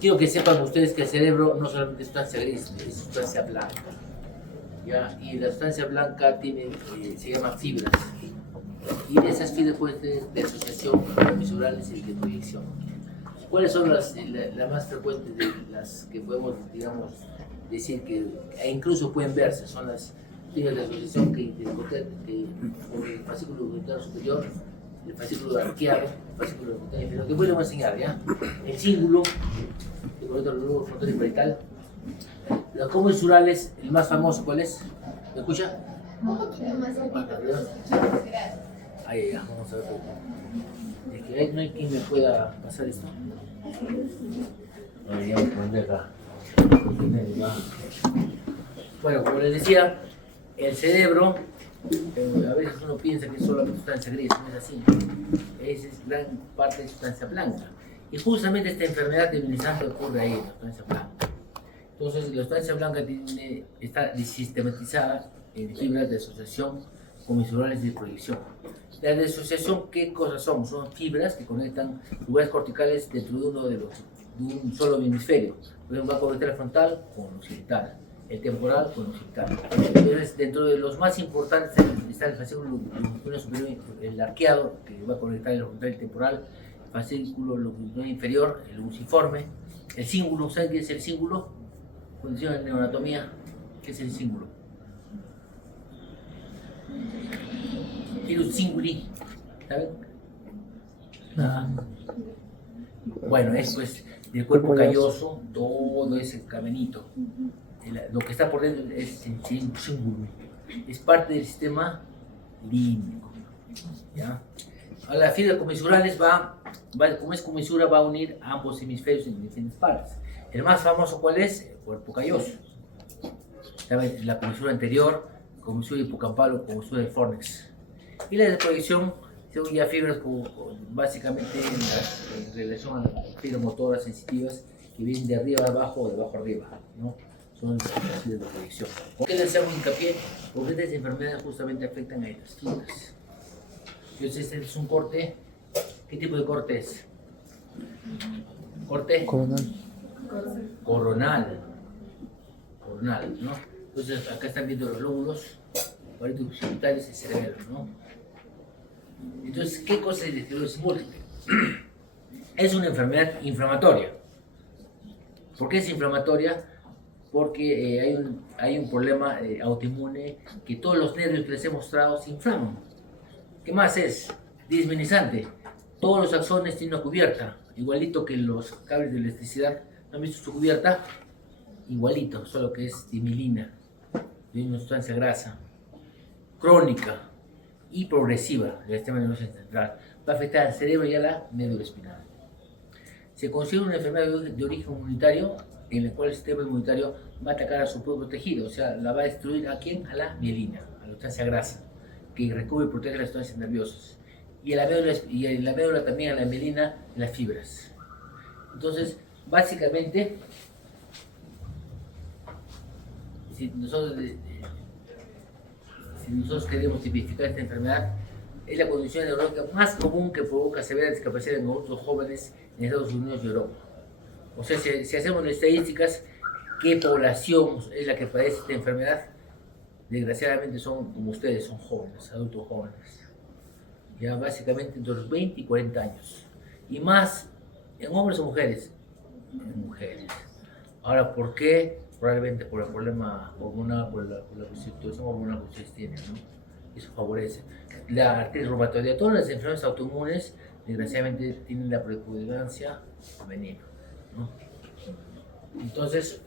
Quiero que sepan ustedes que el cerebro no solamente es sustancia gris, es sustancia blanca. ¿Ya? Y la sustancia blanca tiene, se llama fibras. Y de esas fibras pueden tener de asociación comisurales y de proyección. ¿Cuáles son las más frecuentes de las que podemos, digamos, decir que incluso pueden verse? Son las fibras de asociación que con el fascículo voluntario superior, el fascículo arqueado, el fascículo voluntario inferior, que podemos enseñar, ¿ya? El cíngulo, que conecta el globo frontal y parietal. Los comisurales, el más famoso, ¿cuál es? ¿Me escucha? Un poquito más alto. Ahí, ya, vamos a ver. Es que no hay quien me pueda pasar esto. Deberíamos poner acá. Bueno, como les decía, el cerebro, a veces uno piensa que es solamente sustancia gris, no es así. Es gran parte de sustancia blanca. Y justamente esta enfermedad debilizante ocurre ahí, en la sustancia blanca. Entonces, la sustancia blanca está sistematizada en fibras de asociación comisurales y de proyección. Las de asociación, ¿qué cosas son? Son fibras que conectan lugares corticales dentro de un solo hemisferio. Por ejemplo, va a conectar el frontal con el occipital, el temporal con el occipital. Entonces, dentro de los más importantes está el fascículo superior, el arqueado, que va a conectar el frontal y el temporal, el fascículo longitudinal inferior, el luciforme, el cíngulo. ¿Saben qué es el cíngulo? Condición de neuroanatomía, ¿qué es el cíngulo? Virus cinguli, ¿saben? Bueno, es pues del cuerpo calloso, todo ese caminito. Lo que está por dentro es el cíngulo. Es parte del sistema límbico. ¿Ya? Ahora, las fibras comisurales como es comisura, va a unir ambos hemisferios en diferentes partes. El más famoso, ¿cuál es? El cuerpo calloso. ¿Saben? La comisura anterior, comisura hipocampal o comisura de Fornix. Y la de proyección son ya fibras básicamente en relación a las fibras motoras sensitivas que vienen de arriba a abajo o de abajo a arriba, ¿no? Son las fibras de proyección. ¿Por qué les hago hincapié? Porque estas enfermedades justamente afectan a estas fibras. Entonces este es un corte. ¿Qué tipo de corte es? ¿Corte? Coronal. Coronal. Coronal, ¿no? Entonces acá están viendo los lóbulos occidentales y cerebelo, ¿no? Entonces, ¿qué cosa es la esclerosis múltiple? Es una enfermedad inflamatoria. ¿Por qué es inflamatoria? Porque hay un problema autoinmune que todos los nervios que les he mostrado se inflaman. ¿Qué más es? Disminizante. Todos los axones tienen una cubierta, igualito que los cables de electricidad. ¿No han visto su cubierta? Igualito, solo que es dimilina, de una sustancia grasa, crónica y progresiva del sistema nervioso central. Va a afectar al cerebro y a la médula espinal. Se considera una enfermedad de origen inmunitario en la cual el sistema inmunitario va a atacar a su propio tejido, o sea, la va a destruir ¿a quién? A la mielina, a la sustancia grasa, que recubre y protege las sustancias nerviosas. Y en la médula también a la mielina, las fibras. Entonces, básicamente, si nosotros queremos tipificar esta enfermedad, es la condición neurológica más común que provoca severa discapacidad en adultos jóvenes en Estados Unidos y Europa. O sea, si hacemos las estadísticas, ¿qué población es la que padece esta enfermedad? Desgraciadamente son como ustedes, son jóvenes, adultos jóvenes. Ya básicamente entre los 20 y 40 años. Y más en hombres o mujeres. En mujeres. Ahora, ¿por qué? Probablemente por el problema hormonal, por la situación hormonal que ustedes tienen, ¿no? Eso favorece. La artritis reumatoidea, todas las enfermedades autoinmunes, desgraciadamente, tienen la preponderancia femenina, ¿no? Entonces,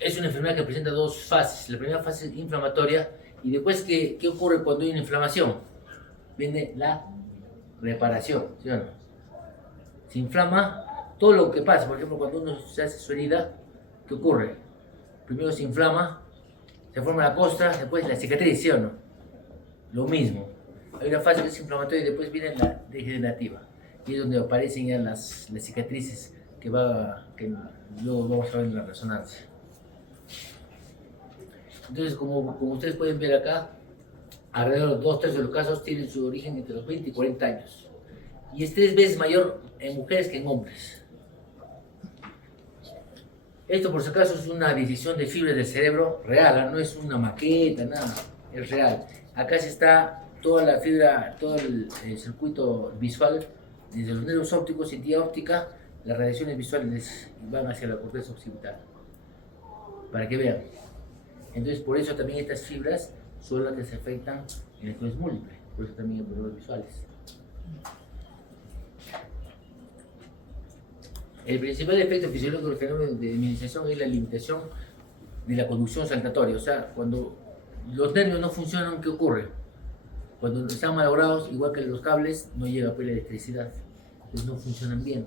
es una enfermedad que presenta dos fases. La primera fase es inflamatoria, y después, ¿qué ocurre cuando hay una inflamación? Viene la reparación, ¿sí o no? Se inflama todo lo que pasa. Por ejemplo, cuando uno se hace su herida, ¿qué ocurre? Primero se inflama, se forma la costra, después la cicatriz, ¿sí o no? Lo mismo. Hay una fase que es inflamatoria y después viene la degenerativa. Y es donde aparecen ya las cicatrices que luego vamos a ver en la resonancia. Entonces, como ustedes pueden ver acá, alrededor de 2/3 de los casos tienen su origen entre los 20 y 40 años. Y es 3 veces mayor en mujeres que en hombres. Esto por si acaso es una decisión de fibras del cerebro real, ¿ah? No es una maqueta, nada, es real. Acá se está toda la fibra, todo el circuito visual, desde los nervios ópticos, sentía óptica, las radiaciones visuales van hacia la corteza occipital, para que vean. Entonces por eso también estas fibras son las que se afectan en el esclerosis múltiple, por eso también hay problemas visuales. El principal efecto fisiológico del fenómeno de deminización es la limitación de la conducción saltatoria. O sea, cuando los nervios no funcionan, ¿qué ocurre? Cuando están malogrados, igual que los cables, no llega pues la electricidad. Entonces no funcionan bien.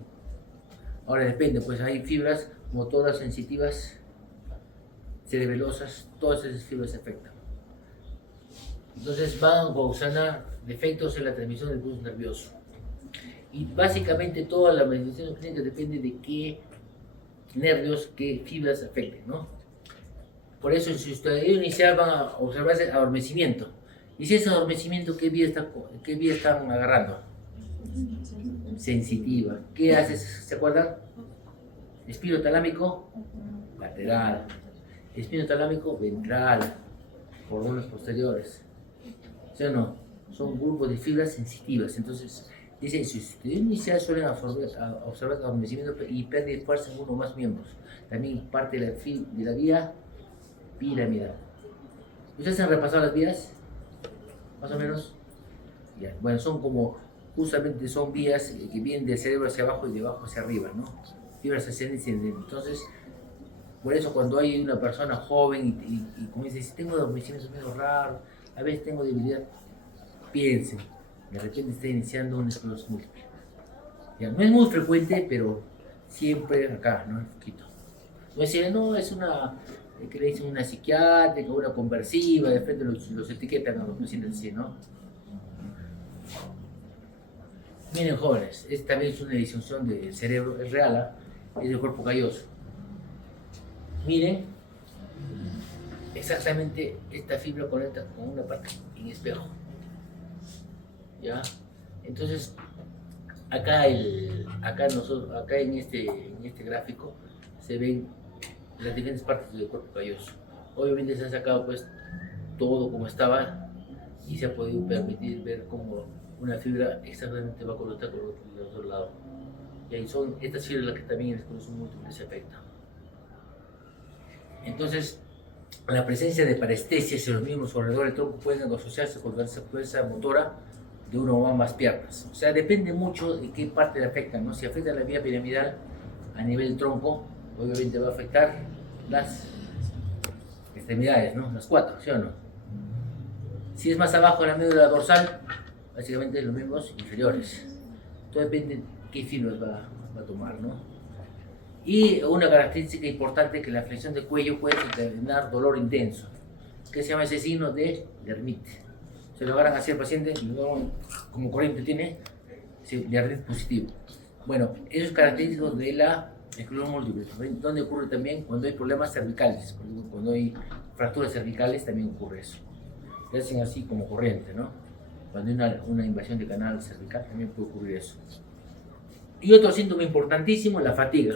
Ahora depende, pues hay fibras motoras sensitivas, cerebelosas, todas esas fibras se afectan. Entonces van a causar defectos en la transmisión del pulso nervioso. Y básicamente toda la manifestación clínica depende de qué nervios, qué fibras afecten, ¿no? Por eso en su estadio inicial van a observarse adormecimiento. Y si es adormecimiento, ¿qué vía están agarrando? Sensitiva. ¿Qué haces? ¿Se acuerdan? Espino talámico lateral, espino talámico ventral, cordones posteriores. ¿Sí o no? Son grupos de fibras sensitivas. Entonces, dice, en su estudio inicial suelen observar adormecimiento y pérdida de fuerza en uno o más miembros. También parte de la vía piramidal. ¿Ustedes han repasado las vías? Más o menos. Ya. Bueno, son como, justamente son vías que vienen del cerebro hacia abajo y de abajo hacia arriba, ¿no? Fibras ascendentes y descendentes. Entonces, por eso cuando hay una persona joven y comienza a decir, tengo adormecimientos medio raros, a veces tengo debilidad, piensen, de repente está iniciando una esclerosis múltiple. Ya, no es muy frecuente, pero siempre acá, ¿no? Un poquito. No es decir, no, es una, que le dicen una psiquiátrica, una conversiva, de frente los etiquetan a los pacientes así, ¿no? Miren, jóvenes, esta también es una disyunción del cerebro, es real, ¿eh? Es del cuerpo calloso. Miren, exactamente esta fibra conecta con una parte en espejo. ¿Ya? Entonces, acá en este gráfico se ven las diferentes partes del cuerpo calloso. Obviamente se ha sacado pues todo como estaba y se ha podido permitir ver cómo una fibra exactamente va a conectar con el otro lado. Y ahí son estas fibras las que también en el esclerosis múltiple se afectan. Entonces, la presencia de parestesias en los mismos alrededor del tronco pueden asociarse con la fuerza motora de una o ambas piernas. O sea, depende mucho de qué parte le afecta, ¿no? Si afecta la vía piramidal a nivel del tronco, obviamente va a afectar las extremidades, ¿no? Las cuatro, ¿sí o no? Si es más abajo en la médula dorsal, básicamente los miembros inferiores. Todo depende de qué fibras va a tomar, ¿no? Y una característica importante es que la flexión del cuello puede determinar dolor intenso, que se llama ese signo de Dermite. Se lo agarran así al paciente, como corriente tiene, Dermite positivo. Bueno, eso es característico de la esclerosis múltiple, donde ocurre también cuando hay problemas cervicales, por ejemplo, cuando hay fracturas cervicales también ocurre eso. Se hacen así como corriente, ¿no? Cuando hay una invasión de canal cervical también puede ocurrir eso. Y otro síntoma importantísimo, la fatiga.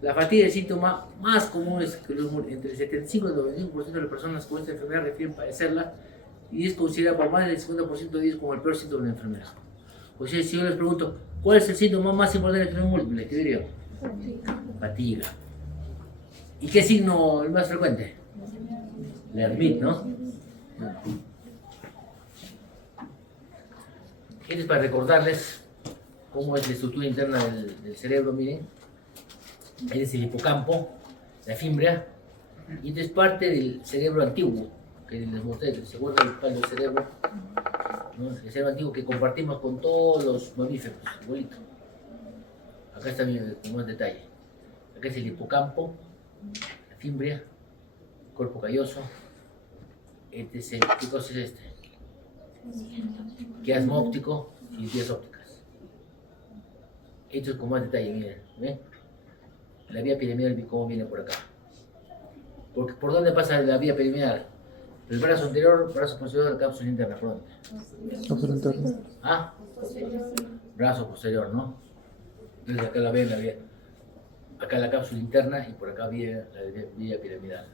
La fatiga es el síntoma más común, es que entre el 75 y el 95% de las personas con esta enfermedad refieren padecerla y es considerada por más del 50% de ellos como el peor síntoma de la enfermedad. O sea, si yo les pregunto, ¿cuál es el síntoma más importante de la enfermedad múltiple? ¿Qué diría? Fatiga. ¿Y qué signo el más frecuente? La Hermit, ¿no? Esto es para recordarles cómo es la estructura interna del cerebro, miren. Este es el hipocampo, la fimbria, y esto es parte del cerebro antiguo, que les mostré, se guarda el palo del cerebro, ¿no? El cerebro antiguo que compartimos con todos los mamíferos, igualito. Acá está con más detalle. Acá es el hipocampo, la fimbria, cuerpo calloso. ¿Qué cosa es este? Quiasma óptico y vías ópticas. Esto es con más detalle, miren, ¿ven? La vía piramidal, cómo viene por acá. Porque, ¿por dónde pasa la vía piramidal? El brazo anterior, brazo posterior de la cápsula interna, ¿por dónde? Cápsula interna. ¿Ah? Brazo posterior, ¿no? Entonces acá la ven, acá la cápsula interna y por acá la vía piramidal.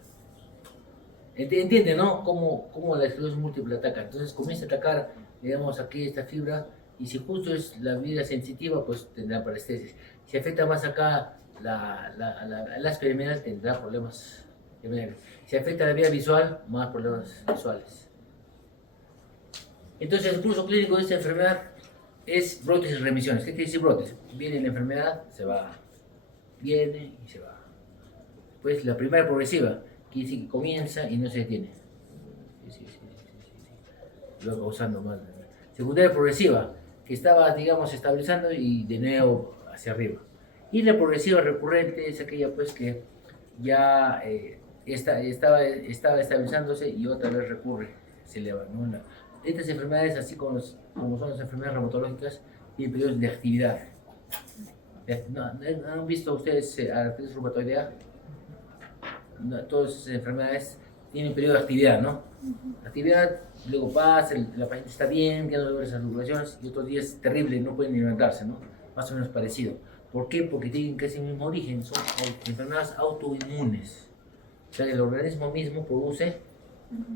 Entiende, ¿no? Cómo la esclerosis múltiple ataca. Entonces comienza a atacar, digamos, aquí esta fibra, y si justo es la vía sensitiva, pues tendrá parestesis. Si afecta más acá la piramidal, tendrá problemas piramidales. Si afecta la vía visual, más problemas visuales. Entonces el curso clínico de esta enfermedad es brotes y remisiones. ¿Qué quiere decir brotes? Viene la enfermedad, se va. Viene y se va. Pues la primera progresiva, quiere decir que comienza y no se detiene. Sí. Y va causando más. Secundaria progresiva, que estaba, digamos, estabilizando y de nuevo hacia arriba. Y la progresiva recurrente es aquella, pues, que ya estaba estabilizándose y otra vez recurre, se eleva, ¿no? Estas enfermedades, así como son las enfermedades reumatológicas, tienen periodos de actividad. ¿No han visto ustedes artritis reumatoidea? No, todas esas enfermedades tienen periodo de actividad, ¿no? Actividad, luego pasa, la paciente está bien, ya no duele esas articulaciones, y otros días es terrible, no pueden ni levantarse, ¿no? Más o menos parecido. ¿Por qué? Porque tienen casi el mismo origen, son enfermedades autoinmunes. O sea, el organismo mismo produce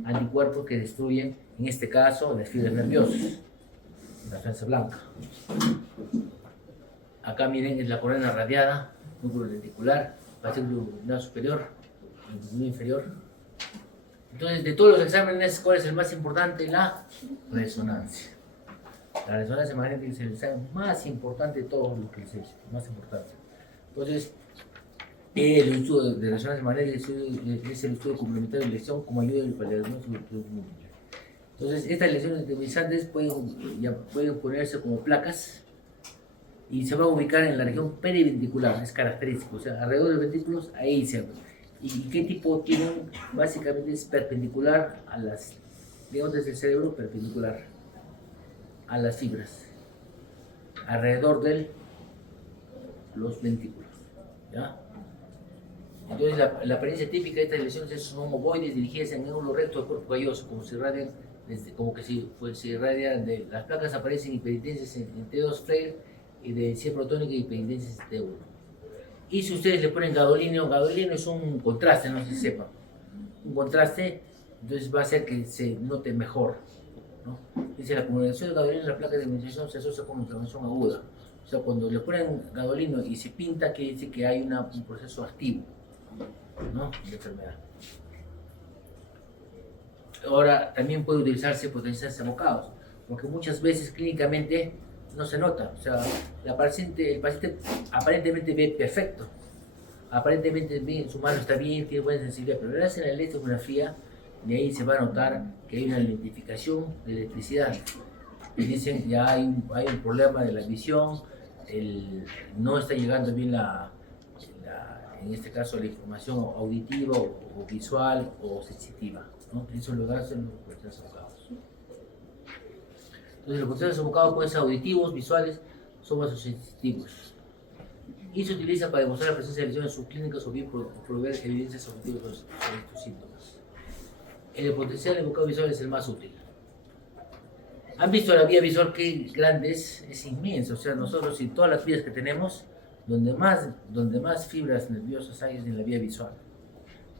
anticuerpos que destruyen, en este caso, las fibras nerviosas, la defensa blanca. Acá miren, es la corona radiada, núcleo lenticular, fascículo superior, núcleo inferior. Entonces, de todos los exámenes, ¿cuál es el más importante? La resonancia. La resonancia magnética es el examen más importante de todos los que se dice, más importante. Entonces, el estudio de resonancia magnética es el estudio complementario de lesión como ayuda en el diagnóstico de esclerosis múltiple. Entonces, estas lesiones debilitantes pueden ponerse como placas y se va a ubicar en la región periventricular, es característico, o sea, alrededor de los ventrículos, ahí se va. ¿Y qué tipo tienen? Básicamente es perpendicular a las, digamos, desde el cerebro, perpendicular a las fibras, alrededor de los ventrículos, ¿ya? Entonces la apariencia típica de estas lesiones son ovoides dirigidas en ángulo recto del cuerpo calloso, como que si irradian de las placas. Aparecen hiperitensias en T2 Freyr y de densidad protónica y hiperitensias en T1. Y si ustedes le ponen gadolino es un contraste, no sé si sepan, un contraste, entonces va a hacer que se note mejor, ¿no? Dice, la acumulación de gadolino en las placas de administración se asocia con inflamación aguda. O sea, cuando le ponen gadolino y se pinta, quiere decir que hay un proceso activo, ¿no?, de enfermedad. Ahora, también puede utilizarse potenciantes abocados, porque muchas veces clínicamente no se nota. O sea, el paciente aparentemente ve perfecto, aparentemente bien, su mano está bien, tiene buena sensibilidad, pero le hacen la electrografía y ahí se va a notar que hay una lentificación de electricidad. Y dicen, ya hay un problema de la visión, no está llegando bien en este caso la información auditiva o visual o sensitiva, ¿no? Eso lo hacen los potenciantes abocados. Entonces los potenciantes abocados pueden ser auditivos, visuales, somas o sensitivos. Y se utiliza para demostrar la presencia de lesiones subclínicas o bien proveer evidencias objetivas sobre estos síntomas. El potencial abocado visual es el más útil. ¿Han visto la vía visual qué grande es? Es inmensa. O sea, nosotros y todas las vías que tenemos, donde más fibras nerviosas hay es en la vía visual.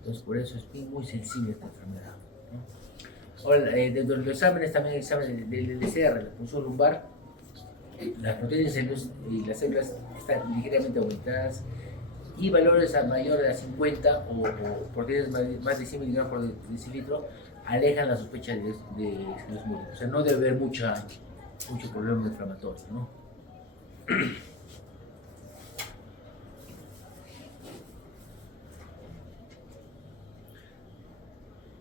Entonces, por eso es muy sensible esta enfermedad, ¿no? Ahora, dentro de los exámenes, también hay exámenes del LCR, la punción lumbar. Las proteínas y las células están ligeramente aumentadas y valores mayores a 50 o proteínas más de 100 miligramos por decilitro alejan la sospecha de esclerosis múltiple. O sea, no debe haber mucho problema inflamatorio, ¿no?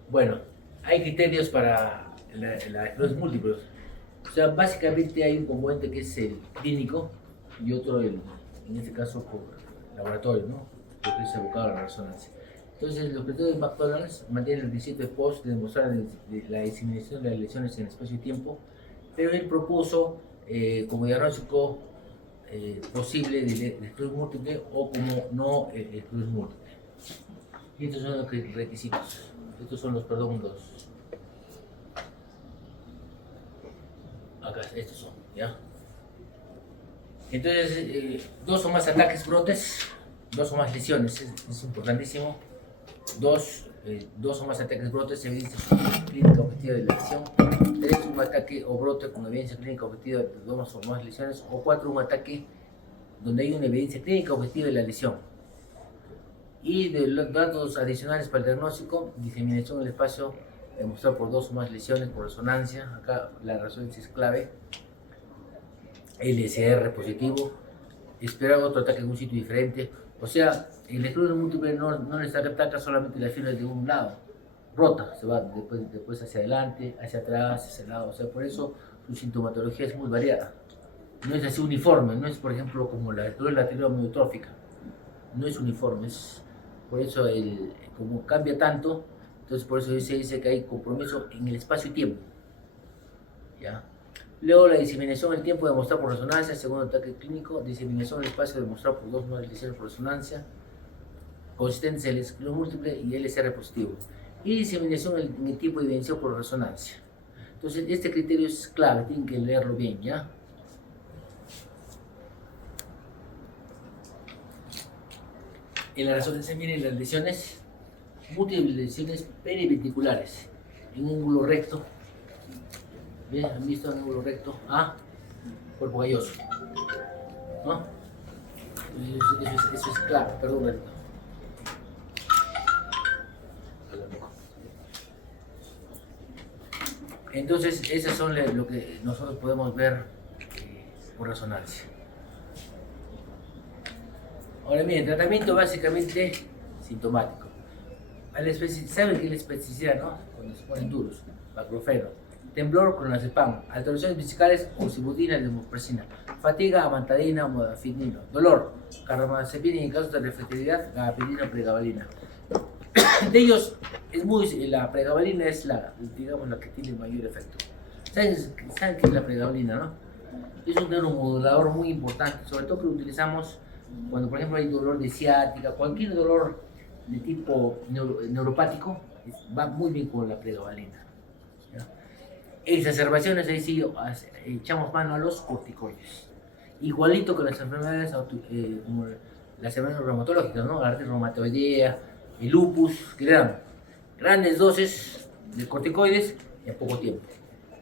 Bueno, hay criterios para la esclerosis múltiple. O sea, básicamente hay un componente que es el clínico y otro, en este caso, por laboratorio, ¿no?, lo que es abocado a la resonancia. Entonces, los criterios de McDonald's mantienen el principio de Post de demostrar la diseminación de las lesiones en espacio y tiempo, pero él propuso como diagnóstico posible de esclerosis múltiple o como no esclerosis múltiple. Y estos son los requisitos. Estos son los acá, estos son, ¿ya? Entonces, dos o más ataques, brotes, 2 o más lesiones, es importantísimo. 2 o más ataques brotes, evidencia clínica objetiva de la lesión. 3, un ataque o brote con evidencia clínica objetiva de 2 o más lesiones. O 4, un ataque donde hay una evidencia clínica objetiva de la lesión. Y de los datos adicionales para el diagnóstico, diseminación del espacio demostrado por 2 o más lesiones por resonancia. Acá la resonancia es clave. LSR positivo. Esperar otro ataque en un sitio diferente. O sea, el esclerosis múltiple no necesita ataca solamente las fibras de un lado, rota, se va después hacia adelante, hacia atrás, hacia el lado. O sea, por eso su sintomatología es muy variada. No es así uniforme, no es por ejemplo como la esclerosis lateral amiotrófica, no es uniforme, por eso como cambia tanto, entonces por eso se dice que hay compromiso en el espacio y tiempo. ¿Ya? Luego la diseminación del tiempo demostrado por resonancia, segundo ataque clínico, diseminación del espacio demostrado por 2 o más lesiones por resonancia, consistentes en el esclerosis múltiple y LSR positivo. Y diseminación en el tiempo evidenciado por resonancia. Entonces este criterio es clave, tienen que leerlo bien, ¿ya? En la resonancia miren las lesiones, múltiples lesiones periventriculares, en ángulo recto. Bien, han visto en ángulo recto a cuerpo galloso, ¿no? Eso es claro, perdón, un ratito. Entonces, esas son lo que nosotros podemos ver por resonancia. Ahora bien, tratamiento básicamente sintomático. ¿Saben qué es la especificidad, no? Cuando se ponen duros, baclofeno. Temblor con clonazepam, alteraciones vesicales o sibutidina de desmopresina, fatiga, amantadina o modafinilo, dolor, carbamazepina en casos de refractividad, gabapentina o pregabalina. De ellos, la pregabalina es la que tiene el mayor efecto. ¿Saben qué es la pregabalina, no? Es un neuromodulador muy importante, sobre todo que lo utilizamos cuando, por ejemplo, hay dolor de ciática, cualquier dolor de tipo neuropático, va muy bien con la pregabalina. Exacerbaciones, ahí sí echamos mano a los corticoides. Igualito que las enfermedades como las enfermedades reumatológicas, ¿no? La artritis reumatoidea, el lupus, que le dan grandes dosis de corticoides en poco tiempo.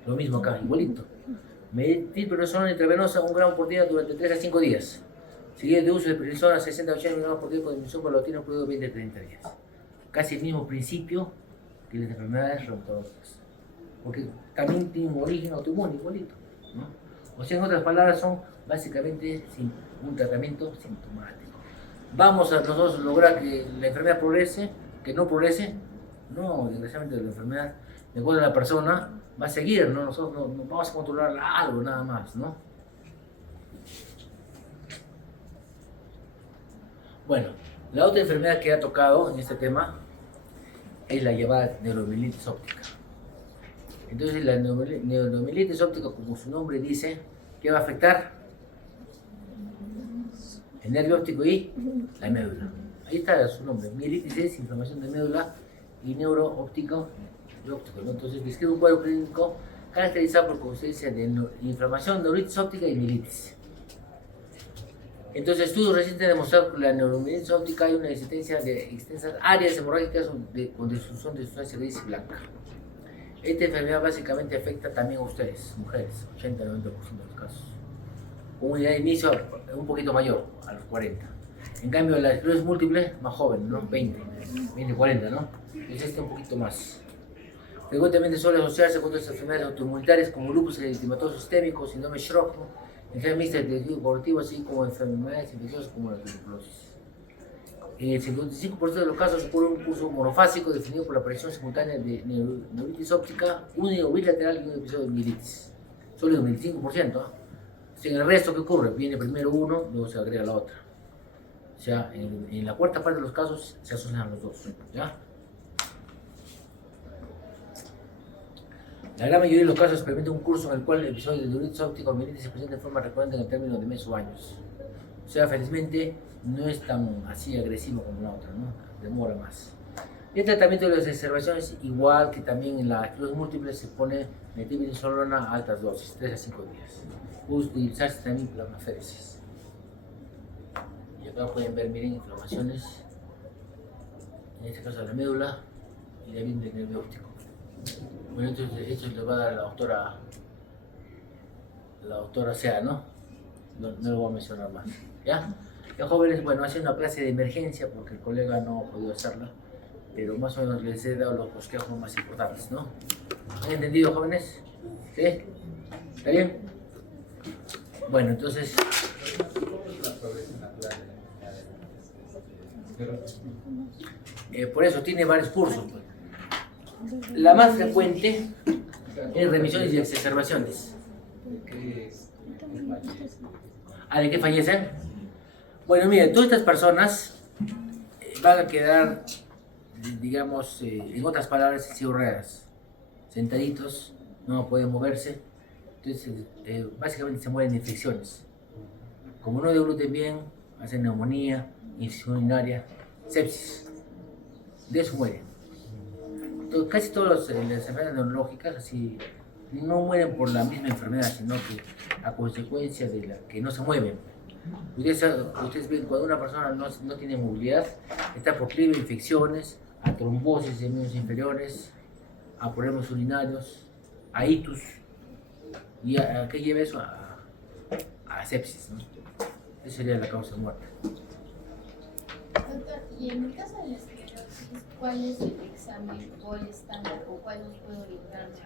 Lo mismo acá, igualito. Metilprednisolona intravenosa 1 gramo por día durante 3 a 5 días. Seguido de uso de prednisona 60 a 80 miligramos por día con disminución paulatina por periodo de 20 a 30 días. Casi el mismo principio que las enfermedades reumatológicas. Porque también tiene un origen autoinmune igualito, ¿no? O sea, en otras palabras, son básicamente un tratamiento sintomático. ¿Vamos a nosotros lograr que la enfermedad progrese, que no progrese? No, desgraciadamente la enfermedad, de acuerdo a la persona, va a seguir, ¿no? Nosotros no vamos a controlar algo nada más, ¿no? Bueno, la otra enfermedad que ha tocado en este tema es la llamada neuromielitis óptica. Entonces la neuromielitis óptica, como su nombre dice, ¿qué va a afectar? El nervio óptico y la médula. Ahí está su nombre. Mielitis es inflamación de médula y neuro óptico, ¿no? Entonces describe un cuadro clínico caracterizado por consistencia de inflamación, neuritis óptica y mielitis. Entonces, estudios recientes han demostrado que la neuromielitis óptica hay una existencia de extensas áreas hemorrágicas con disfunción de sustancia gris y blanca. Esta enfermedad básicamente afecta también a ustedes, mujeres, 80-90% de los casos. Con una edad de inicio un poquito mayor, a los 40. En cambio, la esclerosis múltiple, más joven, ¿no? 20, 40, ¿no? Es un poquito más. Frecuentemente suele asociarse con otras enfermedades autoinmunitarias como lupus eritematoso sistémico, síndrome Sjögren, enfermedades mixtas de tejido conectivo, así como enfermedades infecciosas como la tuberculosis. En el 55% de los casos ocurre un curso monofásico definido por la aparición simultánea de neuritis óptica, un bilateral y un episodio de mielitis. Solo el 25%. ¿No? En el resto, ¿qué ocurre? Viene primero uno, luego se agrega la otra. O sea, en la cuarta parte de los casos se asocian los dos. ¿Ya? La gran mayoría de los casos experimenta un curso en el cual el episodio de neuritis óptica o mielitis se presenta de forma recurrente en el término de meses o años. O sea, felizmente no es tan así agresivo como la otra, ¿no? Demora más. Y el tratamiento de las exacerbaciones, igual que también en la esclerosis múltiple, se pone metilprednisolona a altas dosis, 3 a 5 días. Puede utilizarse también plasmaféresis. Acá pueden ver, miren, inflamaciones, en este caso de la médula y también del nervio óptico. Bueno, entonces esto le va a dar a la doctora Sea, ¿no? No lo voy a mencionar más, ¿ya? Ya, jóvenes, bueno, hace una clase de emergencia porque el colega no ha podido hacerla, pero más o menos les he dado los bosquejos más importantes, ¿no? ¿Han entendido, jóvenes? ¿Sí? ¿Está bien? Bueno, entonces... por eso tiene varios cursos. La más frecuente es remisiones y exacerbaciones. ¿De qué fallecen? Bueno, miren, todas estas personas van a quedar, digamos, en otras palabras, cirurgiadas, sentaditos, no pueden moverse. Entonces, básicamente se mueren de infecciones. Como no degluten bien, hacen neumonía, infección urinaria, sepsis. De eso mueren. Entonces, casi todas las enfermedades neurológicas así no mueren por la misma enfermedad, sino que a consecuencia de la que no se mueven. Ustedes ven, cuando una persona no tiene movilidad, está proclive a infecciones, a trombosis de miembros inferiores, a problemas urinarios, a ictus. ¿Y a qué lleva eso? A sepsis, ¿no? Esa sería la causa de muerte. Doctor, y en el caso de la esclerosis, ¿cuál es el examen o el estándar o cuál nos puede orientar más?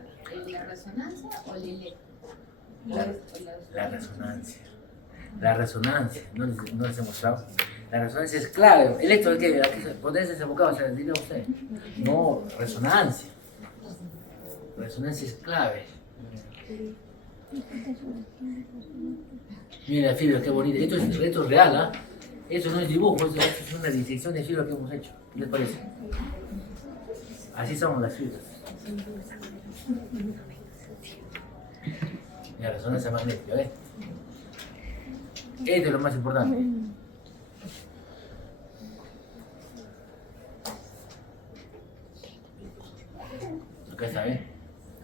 ¿La resonancia o el electro? La resonancia, ¿no les he mostrado? La resonancia es clave. Electro, ¿qué? Aquí potencia enfocada, o sea, diría usted. No, resonancia. Resonancia es clave. Mira la fibra, qué bonita. Esto es real, ¿ah? Eso no es dibujo, esto es una disección de fibra que hemos hecho. ¿Qué les parece? Así son las fibras. La resonancia magnética, ¿ves? Esto es lo más importante. Acá está, ¿eh?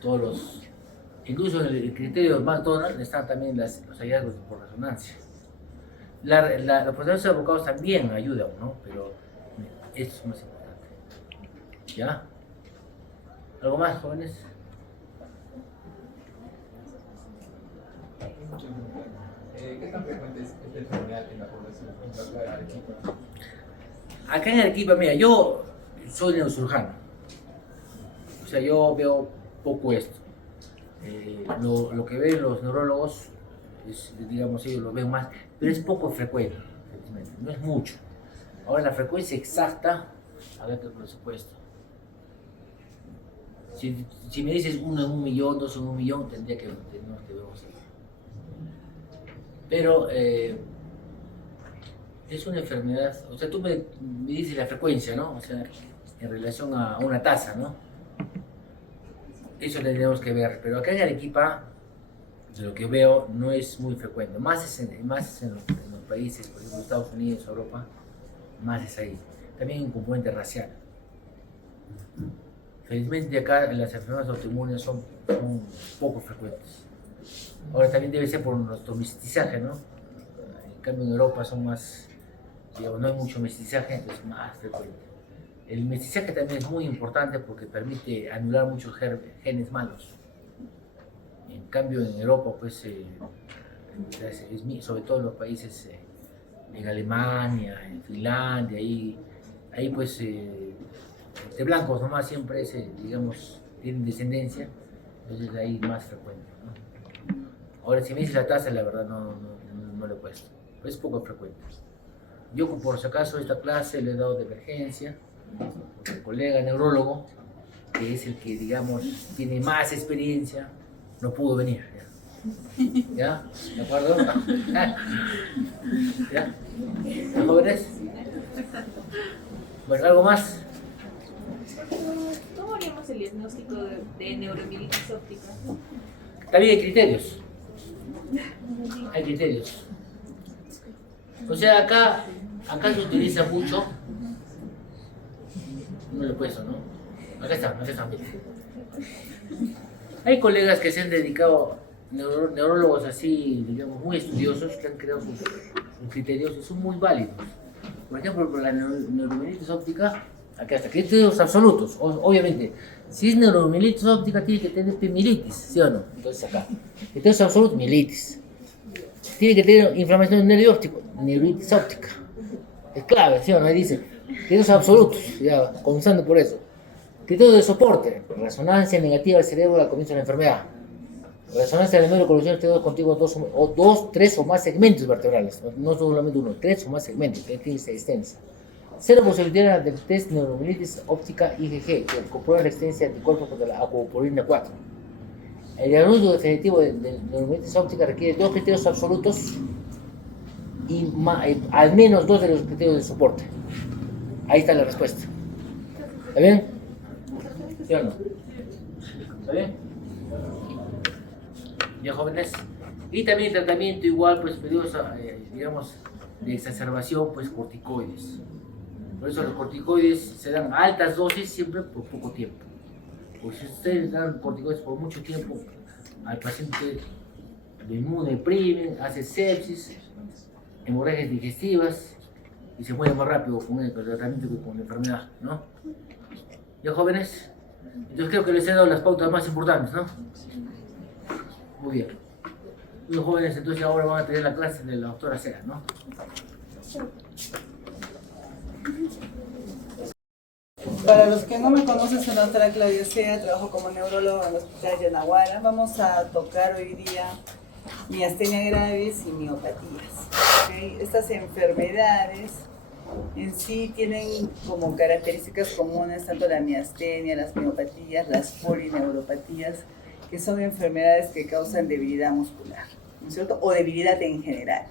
Todos los... Incluso en el criterio McDonald están también los hallazgos por resonancia. Los procesos abocados también ayudan, ¿no? Pero esto es más importante. ¿Ya? ¿Algo más, jóvenes? ¿Qué tan frecuente es esta enfermedad en la población? En Arequipa. Acá en Arequipa, mira, yo soy neurocirujano. O sea, yo veo poco esto. Lo que ven los neurólogos, digamos, ellos lo ven más, pero es poco frecuente, no es mucho. Ahora, la frecuencia exacta, a ver qué presupuesto. Si me dices 1 en 1 millón, 2 en 1 millón, tenemos que ver. Pero es una enfermedad, o sea, tú me dices la frecuencia, ¿no? O sea, en relación a una tasa, ¿no? Eso tendríamos que ver, pero acá en Arequipa, de lo que veo, no es muy frecuente. Más es en los países, por ejemplo, Estados Unidos, Europa, más es ahí. También un componente racial. Felizmente acá las enfermedades autoinmunes son poco frecuentes. Ahora también debe ser por nuestro mestizaje, ¿no? En cambio en Europa son más, digamos, no hay mucho mestizaje, entonces más frecuente. El mestizaje también es muy importante porque permite anular muchos genes malos. En cambio en Europa, pues, sobre todo en los países, en Alemania, en Finlandia, ahí pues, de blancos nomás siempre, digamos, tienen descendencia, entonces ahí más frecuente, ¿no? Ahora, si me dices la tasa, la verdad no le he puesto, pero es poco frecuente. Yo, por si acaso, esta clase le he dado de emergencia, porque el colega neurólogo, que es el que, digamos, tiene más experiencia, no pudo venir. ¿Ya? ¿De acuerdo? ¿Ya? ¿Los jóvenes? Bueno, ¿algo más? ¿Cómo haríamos el diagnóstico de neuromielitis óptica? También hay criterios. Hay criterios. O sea, acá se utiliza mucho. No lo he puesto, ¿no? Acá está, mira. Hay colegas que se han dedicado, neurólogos así, digamos, muy estudiosos, que han creado criterios y son muy válidos. Por ejemplo, para la neuromielitis óptica, acá está, criterios absolutos, obviamente. Si es neuromielitis óptica, tiene que tener mielitis, ¿sí o no? Entonces acá, criterios absolutos, mielitis. Tiene que tener inflamación del nervio óptico, neuritis óptica. Es clave, ¿sí o no? Ahí dice, criterios absolutos, ya, comenzando por eso. Criterios de soporte, resonancia negativa del cerebro al comienzo de la enfermedad. Resonancia del medio colusión de contigo dos, tres o más segmentos vertebrales, no solamente uno, tres o más segmentos, que tiene esa existencia. Cero posibilidad del test neuromielitis óptica IgG, que comprueba la existencia de anticuerpos contra la acuoporina 4. El diagnóstico definitivo de neuromielitis óptica requiere dos criterios absolutos y al menos dos de los criterios de soporte. Ahí está la respuesta. ¿Está bien? ¿Sí o no? ¿Está bien? Ya, jóvenes. Y también el tratamiento igual, pues, periodos, digamos, de exacerbación, pues, corticoides. Por eso los corticoides se dan a altas dosis siempre por poco tiempo. Porque si ustedes dan corticoides por mucho tiempo, al paciente lo inmunodeprimen, hace sepsis, hemorragias digestivas y se muere más rápido con el tratamiento que con la enfermedad, ¿no? Ya, jóvenes. Entonces creo que les he dado las pautas más importantes, ¿no? Muy bien. Muy jóvenes, entonces ahora van a tener la clase de la doctora Sea, ¿no? Para los que no me conocen, soy la doctora Claudia Sea, trabajo como neurólogo en el Hospital Yanaguara. Vamos a tocar hoy día miastenia gravis y miopatías. ¿Okay? Estas enfermedades en sí tienen como características comunes tanto la miastenia, las miopatías, las polineuropatías, que son enfermedades que causan debilidad muscular, ¿no es cierto? O debilidad en general.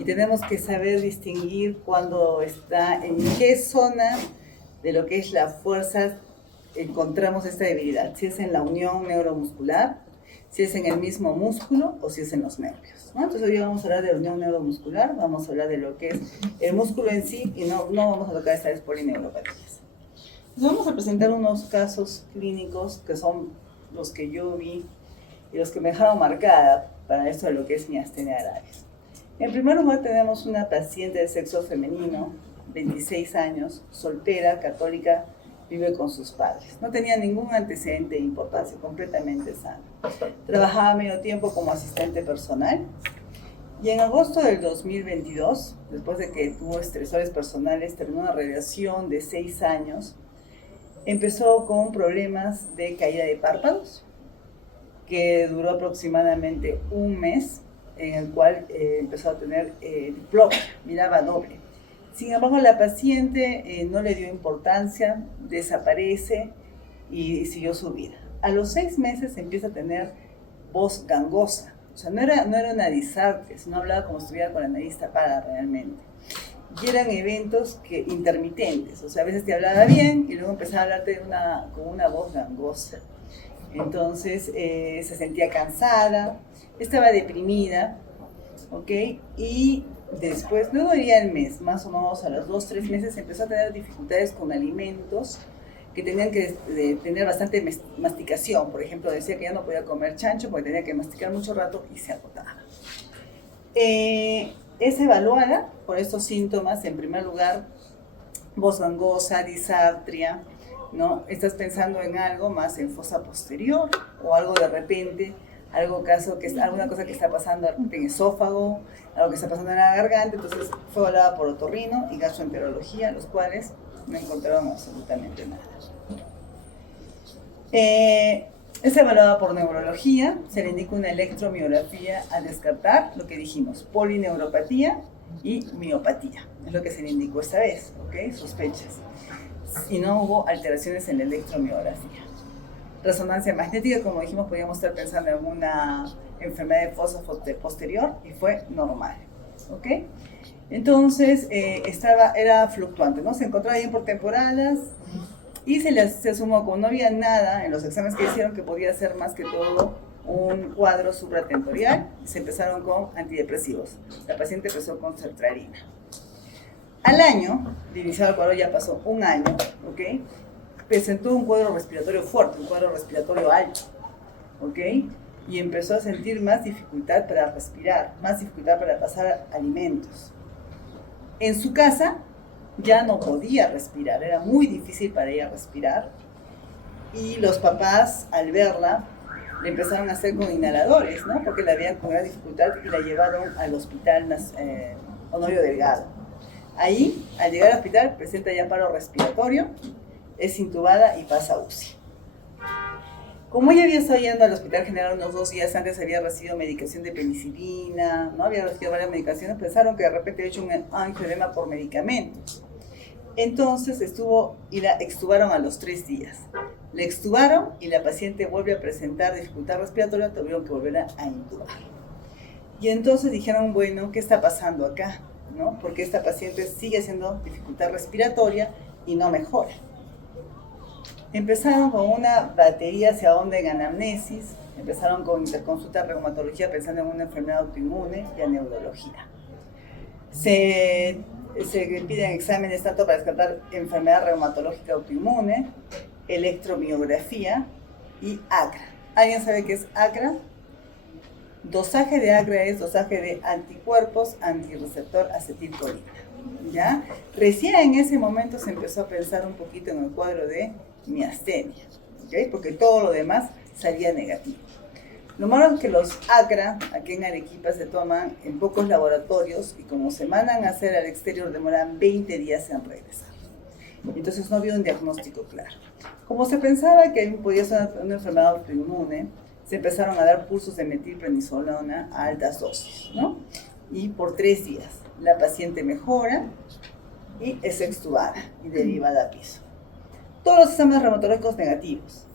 Y tenemos que saber distinguir cuando está, en qué zona de lo que es la fuerza encontramos esta debilidad. Si es en la unión neuromuscular, si es en el mismo músculo o si es en los nervios, ¿no? Entonces hoy vamos a hablar de la unión neuromuscular, vamos a hablar de lo que es el músculo en sí y no vamos a tocar estas polineuropatías. Entonces vamos a presentar unos casos clínicos que son los que yo vi y los que me dejaron marcada para esto de lo que es miastenia gravis. En primer lugar tenemos una paciente de sexo femenino, 26 años, soltera, católica, vive con sus padres. No tenía ningún antecedente de importancia, completamente sana. Trabajaba medio tiempo como asistente personal y en agosto del 2022, después de que tuvo estresores personales, terminó una relación de 6 años, empezó con problemas de caída de párpados, que duró aproximadamente un mes, en el cual empezó a tener diplopia, miraba doble. Sin embargo, la paciente no le dio importancia, desaparece y siguió su vida. A los 6 meses empieza a tener voz gangosa, o sea, no era una disartria, sino hablaba como si estuviera con la nariz tapada realmente. Y eran eventos intermitentes, o sea, a veces te hablaba bien y luego empezaba a hablarte con una voz gangosa. Entonces se sentía cansada, estaba deprimida, ¿ok? Y después, luego iría el mes, más o menos a los 2-3 meses, empezó a tener dificultades con alimentos que tenían que tener bastante masticación. Por ejemplo, decía que ya no podía comer chancho porque tenía que masticar mucho rato y se agotaba. Es evaluada por estos síntomas, en primer lugar, voz gangosa, disartria, ¿no? Estás pensando en algo más en fosa posterior o algo de repente, alguna cosa que está pasando en esófago, algo que está pasando en la garganta. Entonces fue evaluada por otorrino y gastroenterología, los cuales no encontraron absolutamente nada. Es evaluada por neurología, se le indica una electromiografía a descartar lo que dijimos, polineuropatía y miopatía, es lo que se le indicó esta vez, ¿ok? Sospechas. Y no hubo alteraciones en la electromiografía. Resonancia magnética, como dijimos, podíamos estar pensando en una enfermedad de fosa posterior y fue normal, ¿ok? Entonces, era fluctuante, ¿no? Se encontraba bien por temporadas y se asumó, como no había nada en los exámenes que hicieron, que podía ser más que todo un cuadro supratentorial, se empezaron con antidepresivos. La paciente empezó con sertralina. Al año, de iniciar el cuadro ya pasó un año, ¿ok? Presentó un cuadro respiratorio fuerte, un cuadro respiratorio alto, ¿ok? Y empezó a sentir más dificultad para respirar, más dificultad para pasar alimentos. En su casa ya no podía respirar, era muy difícil para ella respirar. Y los papás, al verla, le empezaron a hacer con inhaladores, ¿no? Porque la veían con gran dificultad y la llevaron al hospital Honorio Delgado. Ahí, al llegar al hospital, presenta ya paro respiratorio, es intubada y pasa a UCI. Como ella había estado yendo al Hospital General unos 2 días antes, había recibido medicación de penicilina, ¿no? Había recibido varias medicaciones, pensaron que de repente había hecho un angioedema por medicamentos. Entonces la extubaron a los 3 días. La extubaron y la paciente vuelve a presentar dificultad respiratoria, tuvieron que volver a intubar. Y entonces dijeron, bueno, ¿qué está pasando acá? ¿No? Porque esta paciente sigue haciendo dificultad respiratoria y no mejora. Empezaron con una batería, se ahonda en anamnesis, empezaron con interconsulta de reumatología pensando en una enfermedad autoinmune y a neurología. Se piden exámenes tanto para descartar enfermedad reumatológica autoinmune, electromiografía y ACRA. ¿Alguien sabe qué es ACRA? Dosaje de ACRA es dosaje de anticuerpos antirreceptor acetilcolina. ¿Ya? Recién en ese momento se empezó a pensar un poquito en el cuadro de miastenia, ¿okay? Porque todo lo demás salía negativo. Lo malo es que los ACRA aquí en Arequipa se toman en pocos laboratorios y como se mandan a hacer al exterior demoran 20 días en regresar. Entonces no había un diagnóstico claro. Como se pensaba que podía ser una enfermedad autoinmune, se empezaron a dar pulsos de metilprednisolona a altas dosis, ¿no? Y por 3 días la paciente mejora y es extubada y derivada a piso. Todos los exámenes reumatológicos negativos.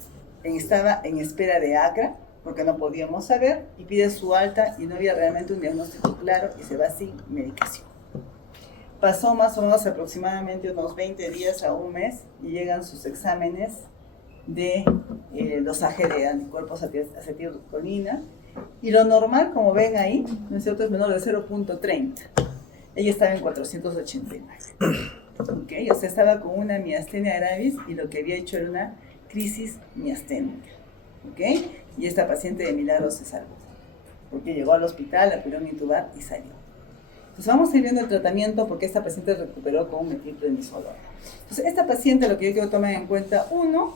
Estaba en espera de ACRA, porque no podíamos saber, y pide su alta y no había realmente un diagnóstico claro y se va sin medicación. Pasó más o menos aproximadamente unos 20 días a un mes y llegan sus exámenes de dosaje de anticuerpos acetilcolina y lo normal, como ven ahí, ¿no es cierto?, es menor de 0.30. Ella estaba en 489. Okay, o sea, estaba con una miastenia gravis y lo que había hecho era una crisis miasténica. ¿Okay? Y esta paciente de milagro se salvó, porque llegó al hospital, la pudieron intubar y salió. Entonces vamos a ir viendo el tratamiento porque esta paciente recuperó con metilprednisolona. Entonces esta paciente, lo que yo quiero tomar en cuenta, uno,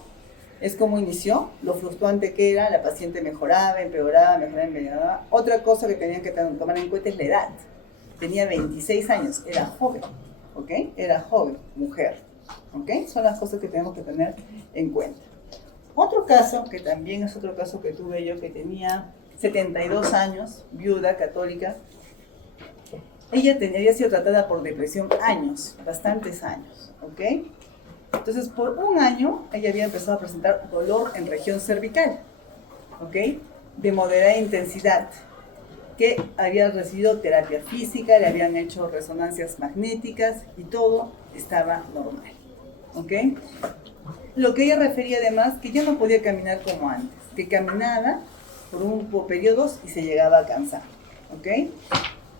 es cómo inició, lo fluctuante que era, la paciente mejoraba, empeoraba. Otra cosa que tenían que tomar en cuenta es la edad. Tenía 26 años, era joven, ¿ok? Era joven, mujer, ¿ok? Son las cosas que tenemos que tener en cuenta. Otro caso, que también es otro caso que tuve yo, que tenía 72 años, viuda, católica. Ella había sido tratada por depresión años, bastantes años, ¿ok? Entonces, por un año, ella había empezado a presentar dolor en región cervical, ¿ok? De moderada intensidad, que había recibido terapia física, le habían hecho resonancias magnéticas y todo estaba normal, ¿ok? Lo que ella refería además, que ya no podía caminar como antes, que caminaba por periodos y se llegaba a cansar, ¿ok?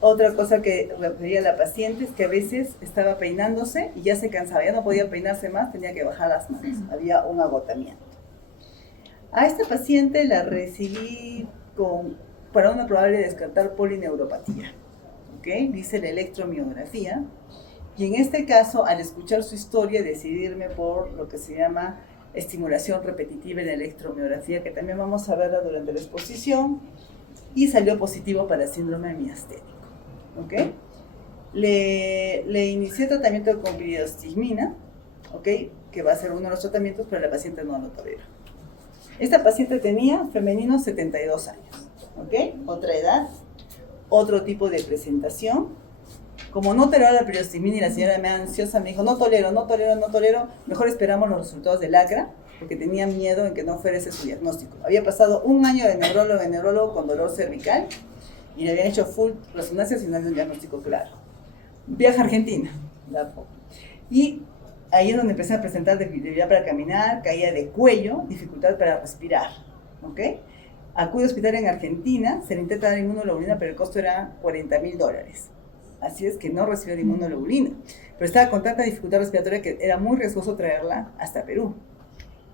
Otra cosa que refería a la paciente es que a veces estaba peinándose y ya se cansaba, ya no podía peinarse más, tenía que bajar las manos, había un agotamiento. A esta paciente la recibí para una probable descartar polineuropatía, ¿ok? Dice la electromiografía. Y en este caso, al escuchar su historia, decidirme por lo que se llama estimulación repetitiva en la electromiografía, que también vamos a verla durante la exposición, y salió positivo para síndrome miasténico, ¿ok? Le inicié tratamiento con piridostigmina, ¿ok? Que va a ser uno de los tratamientos, pero la paciente no lo tolera. Esta paciente tenía femenino 72 años, ¿ok? Otra edad, otro tipo de presentación. Como no toleró la piridostigmina y la señora me ansiosa, me dijo, no tolero, mejor esperamos los resultados del ACRA, porque tenía miedo en que no fuera ese su diagnóstico. Había pasado un año de neurólogo con dolor cervical y le habían hecho full resonancias y no había un diagnóstico claro. Viaja a Argentina, y ahí es donde empecé a presentar debilidad para caminar, caída de cuello, dificultad para respirar, ¿ok? Acude a hospital en Argentina, se le intenta dar inmunoglobulina, pero el costo era $40,000. Así es que no recibió inmunoglobulina, pero estaba con tanta dificultad respiratoria que era muy riesgoso traerla hasta Perú.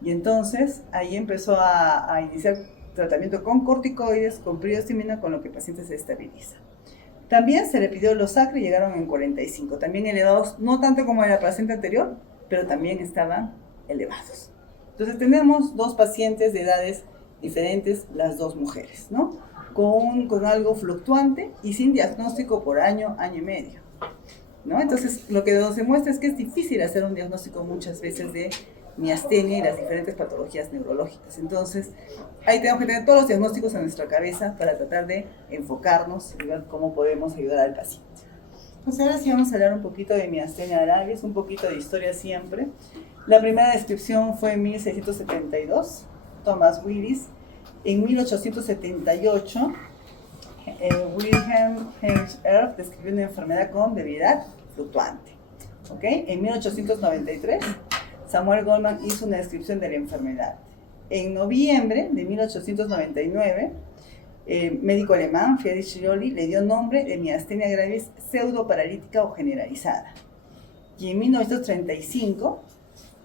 Y entonces ahí empezó a iniciar tratamiento con corticoides, con piridostigmina, con lo que el paciente se estabiliza. También se le pidió los sacros y llegaron en 45, también elevados, no tanto como en la paciente anterior, pero también estaban elevados. Entonces tenemos dos pacientes de edades diferentes, las dos mujeres, ¿no? Con algo fluctuante y sin diagnóstico por año, año y medio, ¿no? Entonces lo que nos demuestra es que es difícil hacer un diagnóstico muchas veces de miastenia y las diferentes patologías neurológicas. Entonces, ahí tenemos que tener todos los diagnósticos en nuestra cabeza para tratar de enfocarnos y ver cómo podemos ayudar al paciente. Entonces, ahora sí vamos a hablar un poquito de miastenia gravis, un poquito de historia siempre. La primera descripción fue en 1672, Thomas Willis. En 1878, Wilhelm Heinrich Erf describió una enfermedad con debilidad fluctuante. ¿Okay? En 1893, Samuel Goldman hizo una descripción de la enfermedad. En noviembre de 1899, el médico alemán Friedrich Lolli le dio nombre de miastenia gravis pseudoparalítica o generalizada. Y en 1935,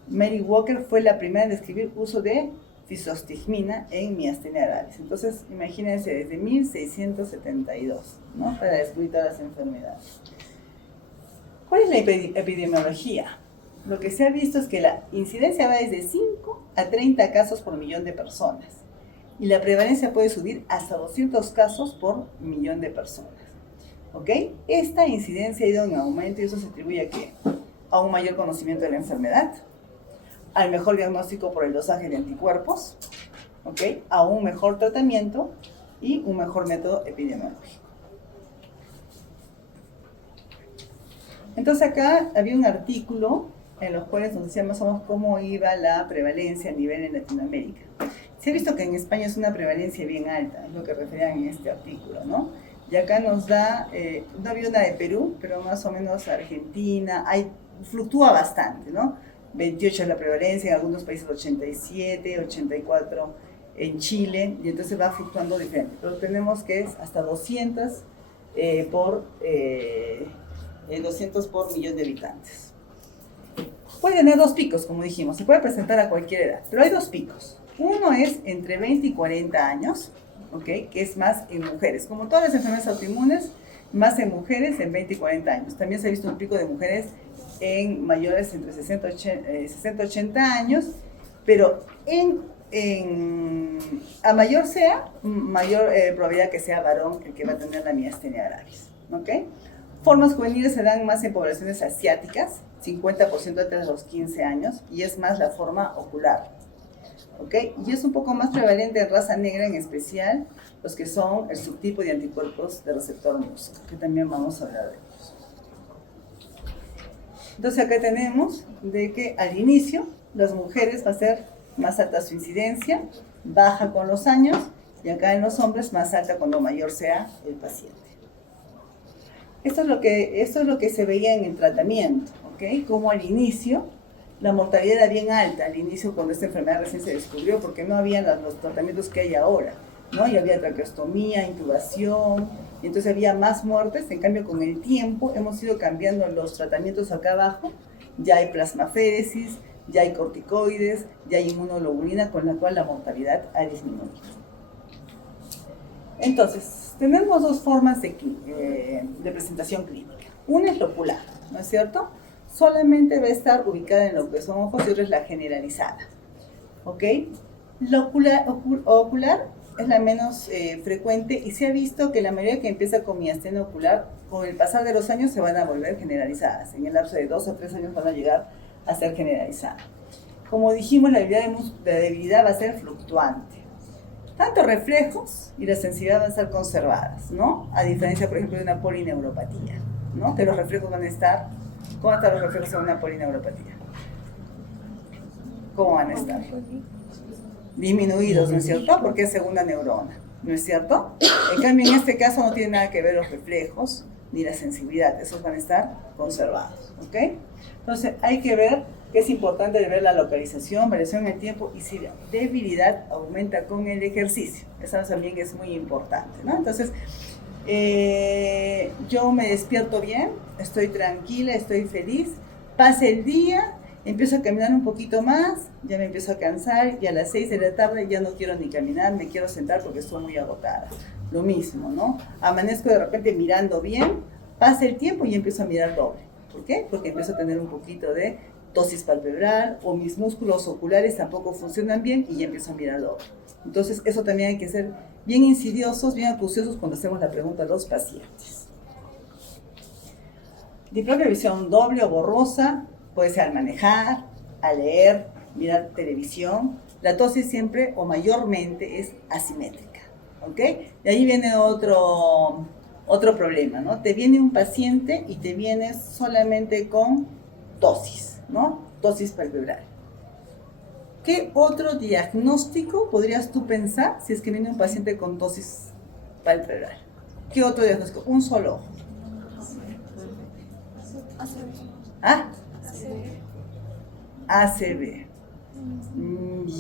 Mary Walker fue la primera en describir uso de fisostigmina en miastenia gravis. Entonces, imagínense, desde 1672, ¿no? Para descubrir todas las enfermedades. ¿Cuál es la epidemiología? Lo que se ha visto es que la incidencia va desde 5 a 30 casos por millón de personas y la prevalencia puede subir hasta 200 casos por millón de personas. ¿Ok? Esta incidencia ha ido en aumento y eso se atribuye a ¿qué? A un mayor conocimiento de la enfermedad, al mejor diagnóstico por el dosaje de anticuerpos, ¿ok? A un mejor tratamiento y un mejor método epidemiológico. Entonces acá había un artículo en los cuales nos decía más o menos cómo iba la prevalencia a nivel en Latinoamérica. Se ha visto que en España es una prevalencia bien alta, es lo que referían en este artículo, ¿no? Y acá nos da, no había una de Perú, pero más o menos Argentina, fluctúa bastante, ¿no? 28 es la prevalencia, en algunos países 87, 84 en Chile, y entonces va fluctuando diferente. Pero tenemos que es hasta 200 por millón de habitantes. Puede tener dos picos, como dijimos, se puede presentar a cualquier edad, pero hay dos picos. Uno es entre 20 y 40 años, ¿ok? Que es más en mujeres. Como todas las enfermedades autoinmunes, más en mujeres en 20 y 40 años. También se ha visto un pico de mujeres en mayores entre 60 y 80 años, pero a mayor sea, mayor probabilidad que sea varón el que va a tener la miastenia gravis, ¿ok? Formas juveniles se dan más en poblaciones asiáticas, 50% antes de los 15 años, y es más la forma ocular, ¿ok? Y es un poco más prevalente en raza negra, en especial los que son el subtipo de anticuerpos de receptor MuSK, que también vamos a hablar de ellos. Entonces acá tenemos de que al inicio las mujeres va a ser más alta su incidencia, baja con los años, y acá en los hombres más alta cuando mayor sea el paciente. Esto es lo que se veía en el tratamiento, ¿ok? Como al inicio la mortalidad era bien alta, al inicio cuando esta enfermedad recién se descubrió, porque no habían los tratamientos que hay ahora, ¿no? Y había traqueostomía, intubación, y entonces había más muertes. En cambio, con el tiempo hemos ido cambiando los tratamientos acá abajo, ya hay plasmaféresis, ya hay corticoides, ya hay inmunoglobulina, con la cual la mortalidad ha disminuido. Entonces, tenemos dos formas de presentación clínica. Una es la ocular, ¿no es cierto? Solamente va a estar ubicada en lo que son ojos y otra es la generalizada, ¿ok? La ocular es la menos frecuente y se ha visto que la mayoría que empieza con miastenia ocular, con el pasar de los años se van a volver generalizadas. En el lapso de 2 o 3 años van a llegar a ser generalizadas. Como dijimos, la debilidad va a ser fluctuante. Tanto reflejos y la sensibilidad van a estar conservadas, ¿no? A diferencia, por ejemplo, de una polineuropatía, ¿no? Que los reflejos van a estar... ¿Cómo están los reflejos en una polineuropatía? ¿Cómo van a estar? Disminuidos, ¿no es cierto? Porque es segunda neurona, ¿no es cierto? En cambio, en este caso no tiene nada que ver los reflejos ni la sensibilidad, esos van a estar conservados, ¿ok? Entonces, hay que ver que es importante ver la localización, variación en el tiempo y si la debilidad aumenta con el ejercicio. Eso también es muy importante, ¿no? Entonces, yo me despierto bien, estoy tranquila, estoy feliz, pasa el día empiezo a caminar un poquito más, ya me empiezo a cansar y a las 6 de la tarde ya no quiero ni caminar, me quiero sentar porque estoy muy agotada. Lo mismo, ¿no? Amanezco de repente mirando bien, pasa el tiempo y empiezo a mirar doble. ¿Por qué? Porque empiezo a tener un poquito de ptosis palpebral o mis músculos oculares tampoco funcionan bien y ya empiezo a mirar doble. Entonces eso también hay que ser bien insidiosos, bien acuciosos cuando hacemos la pregunta a los pacientes. Diplopia de visión doble o borrosa puede ser al manejar, al leer, mirar televisión. La ptosis siempre o mayormente es asimétrica, ¿ok? De ahí viene otro problema, ¿no? Te viene un paciente y te viene solamente con ptosis, ¿no? Ptosis palpebral. ¿Qué otro diagnóstico podrías tú pensar si es que viene un paciente con ptosis palpebral? ¿Qué otro diagnóstico? Un solo ojo. ¿Ah? ACV.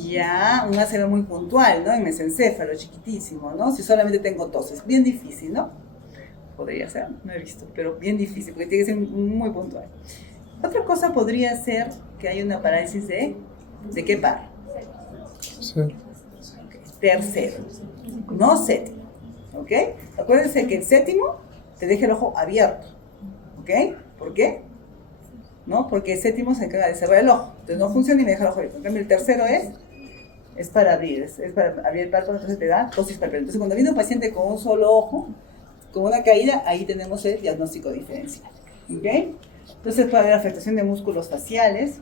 Ya, un ACV muy puntual, ¿no? En mesencéfalo, chiquitísimo, ¿no? Si solamente tengo tosis, bien difícil, ¿no? Podría ser, no he visto, pero bien difícil, porque tiene que ser muy puntual. Otra cosa podría ser que hay una parálisis ¿de qué par? Sí. Okay. Tercero, no séptimo, ¿ok? Acuérdense que el séptimo te deja el ojo abierto, ¿ok? ¿Por qué? ¿No? Porque el séptimo se encarga de cerrar el ojo, entonces no funciona y me deja el ojo abierto. En cambio, el tercero es para abrir, es para abrir el párpado, entonces te da ptosis palpebral. Entonces, cuando viene un paciente con un solo ojo, con una caída, ahí tenemos el diagnóstico diferencial, ¿ok? Entonces puede haber afectación de músculos faciales.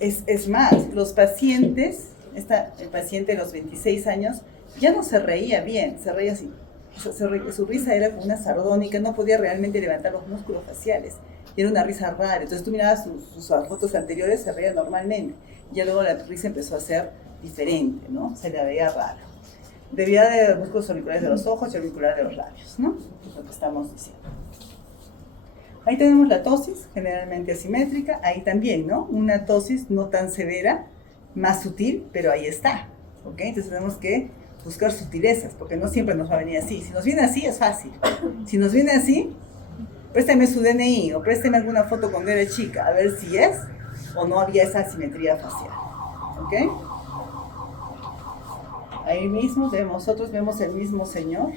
Es más, los pacientes, el paciente de los 26 años, ya no se reía bien, se reía así. Su risa era como una sardónica, no podía realmente levantar los músculos faciales. Y era una risa rara. Entonces tú mirabas sus fotos anteriores, se reía normalmente. Ya luego la risa empezó a ser diferente, ¿no? Se le veía raro. Debilidad de los músculos auriculares de los ojos y auriculares de los labios, ¿no? Es lo que estamos diciendo. Ahí tenemos la ptosis, generalmente asimétrica. Ahí también, ¿no? Una ptosis no tan severa, más sutil, pero ahí está, ¿ok? Entonces tenemos que buscar sutilezas, porque no siempre nos va a venir así. Si nos viene así, es fácil. Si nos viene así, préstame su DNI o préstame alguna foto cuando era chica, a ver si es o no había esa asimetría facial, ¿ok? Ahí mismo nosotros vemos el mismo señor,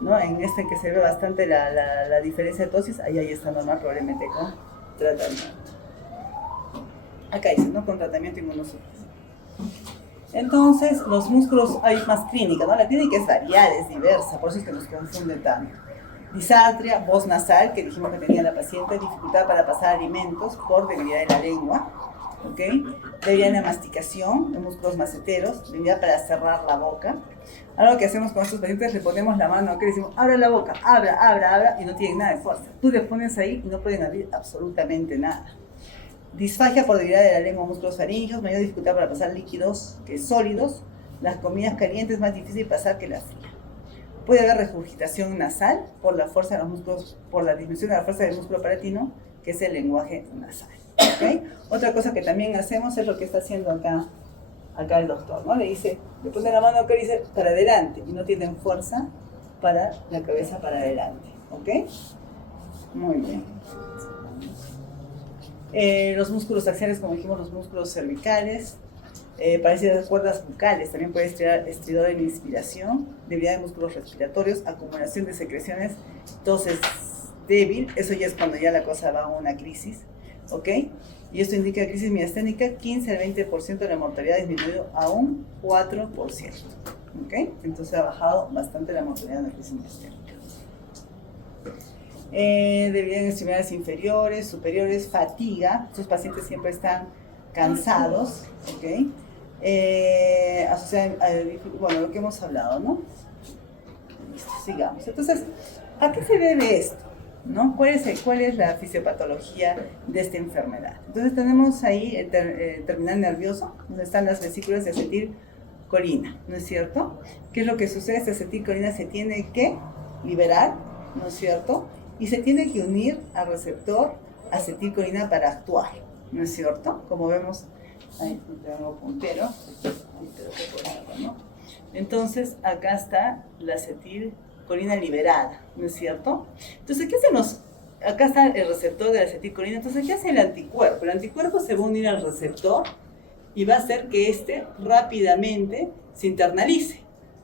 ¿no? En este que se ve bastante la diferencia de ptosis, ahí está normal, probablemente con tratamiento. Acá dice, ¿no? Con tratamiento inmunosupresivo. Entonces, los músculos, hay más clínica, ¿no? La clínica es variada, es diversa, por eso es que nos confunde tanto. Disartria, voz nasal, que dijimos que tenía la paciente, dificultad para pasar alimentos por debilidad de la lengua, ¿ok? Debilidad en la masticación, de músculos maceteros, debilidad para cerrar la boca. Algo que hacemos con estos pacientes, le ponemos la mano, ¿ok? Decimos, abra la boca, abra, y no tienen nada de fuerza. Tú les pones ahí y no pueden abrir absolutamente nada. Disfagia por debilidad de la lengua, músculos faríngeos, mayor dificultad para pasar líquidos que sólidos. Las comidas calientes es más difícil pasar que las frías. Puede haber regurgitación nasal por la fuerza de los músculos, por la disminución de la fuerza del músculo palatino, que es el lenguaje nasal, ¿okay? Otra cosa que también hacemos es lo que está haciendo acá el doctor, ¿no? Le pone la mano acá y dice para adelante, y no tienen fuerza para la cabeza para adelante, ¿ok? Muy bien. Los músculos axiales, como dijimos, los músculos cervicales, parálisis de las cuerdas bucales, también puede estridor en inspiración, debilidad de músculos respiratorios, acumulación de secreciones, entonces débil, eso ya es cuando ya la cosa va a una crisis, ¿ok? Y esto indica crisis miasténica, 15 al 20% de la mortalidad ha disminuido a un 4%, ¿ok? Entonces ha bajado bastante la mortalidad de la crisis miasténica. Debilidad en extremidades inferiores, superiores, fatiga, estos pacientes siempre están cansados, ¿ok? Asocian, bueno, lo que hemos hablado, ¿no? Listo, sigamos. Entonces, ¿a qué se debe esto? ¿No? ¿Cuál es la fisiopatología de esta enfermedad? Entonces tenemos ahí el terminal nervioso, donde están las vesículas de acetilcolina, ¿no es cierto? ¿Qué es lo que sucede? Esta acetilcolina se tiene que liberar, ¿no es cierto? Y se tiene que unir al receptor acetilcolina para actuar, ¿no es cierto? Como vemos, ahí tengo puntero, ¿no? Entonces, acá está la acetilcolina liberada, ¿no es cierto? Entonces, ¿qué hacen acá está el receptor de la acetilcolina. Entonces, ¿qué hace el anticuerpo? El anticuerpo se va a unir al receptor y va a hacer que éste rápidamente se internalice,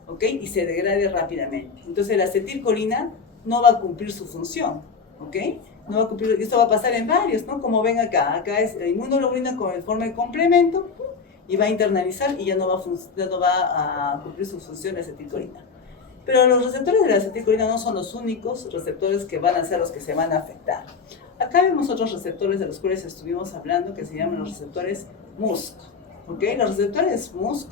¿ok? Y se degrade rápidamente. Entonces, la acetilcolina no va a cumplir su función, ¿ok? No va a cumplir, esto va a pasar en varios, ¿no? Como ven acá, acá es la inmunoglobulina con el forma de complemento y va a internalizar y ya no va a cumplir su función de acetilcolina. Pero los receptores de la acetilcolina no son los únicos receptores que van a ser los que se van a afectar. Acá vemos otros receptores de los cuales estuvimos hablando que se llaman los receptores MuSK, ¿ok? Los receptores MuSK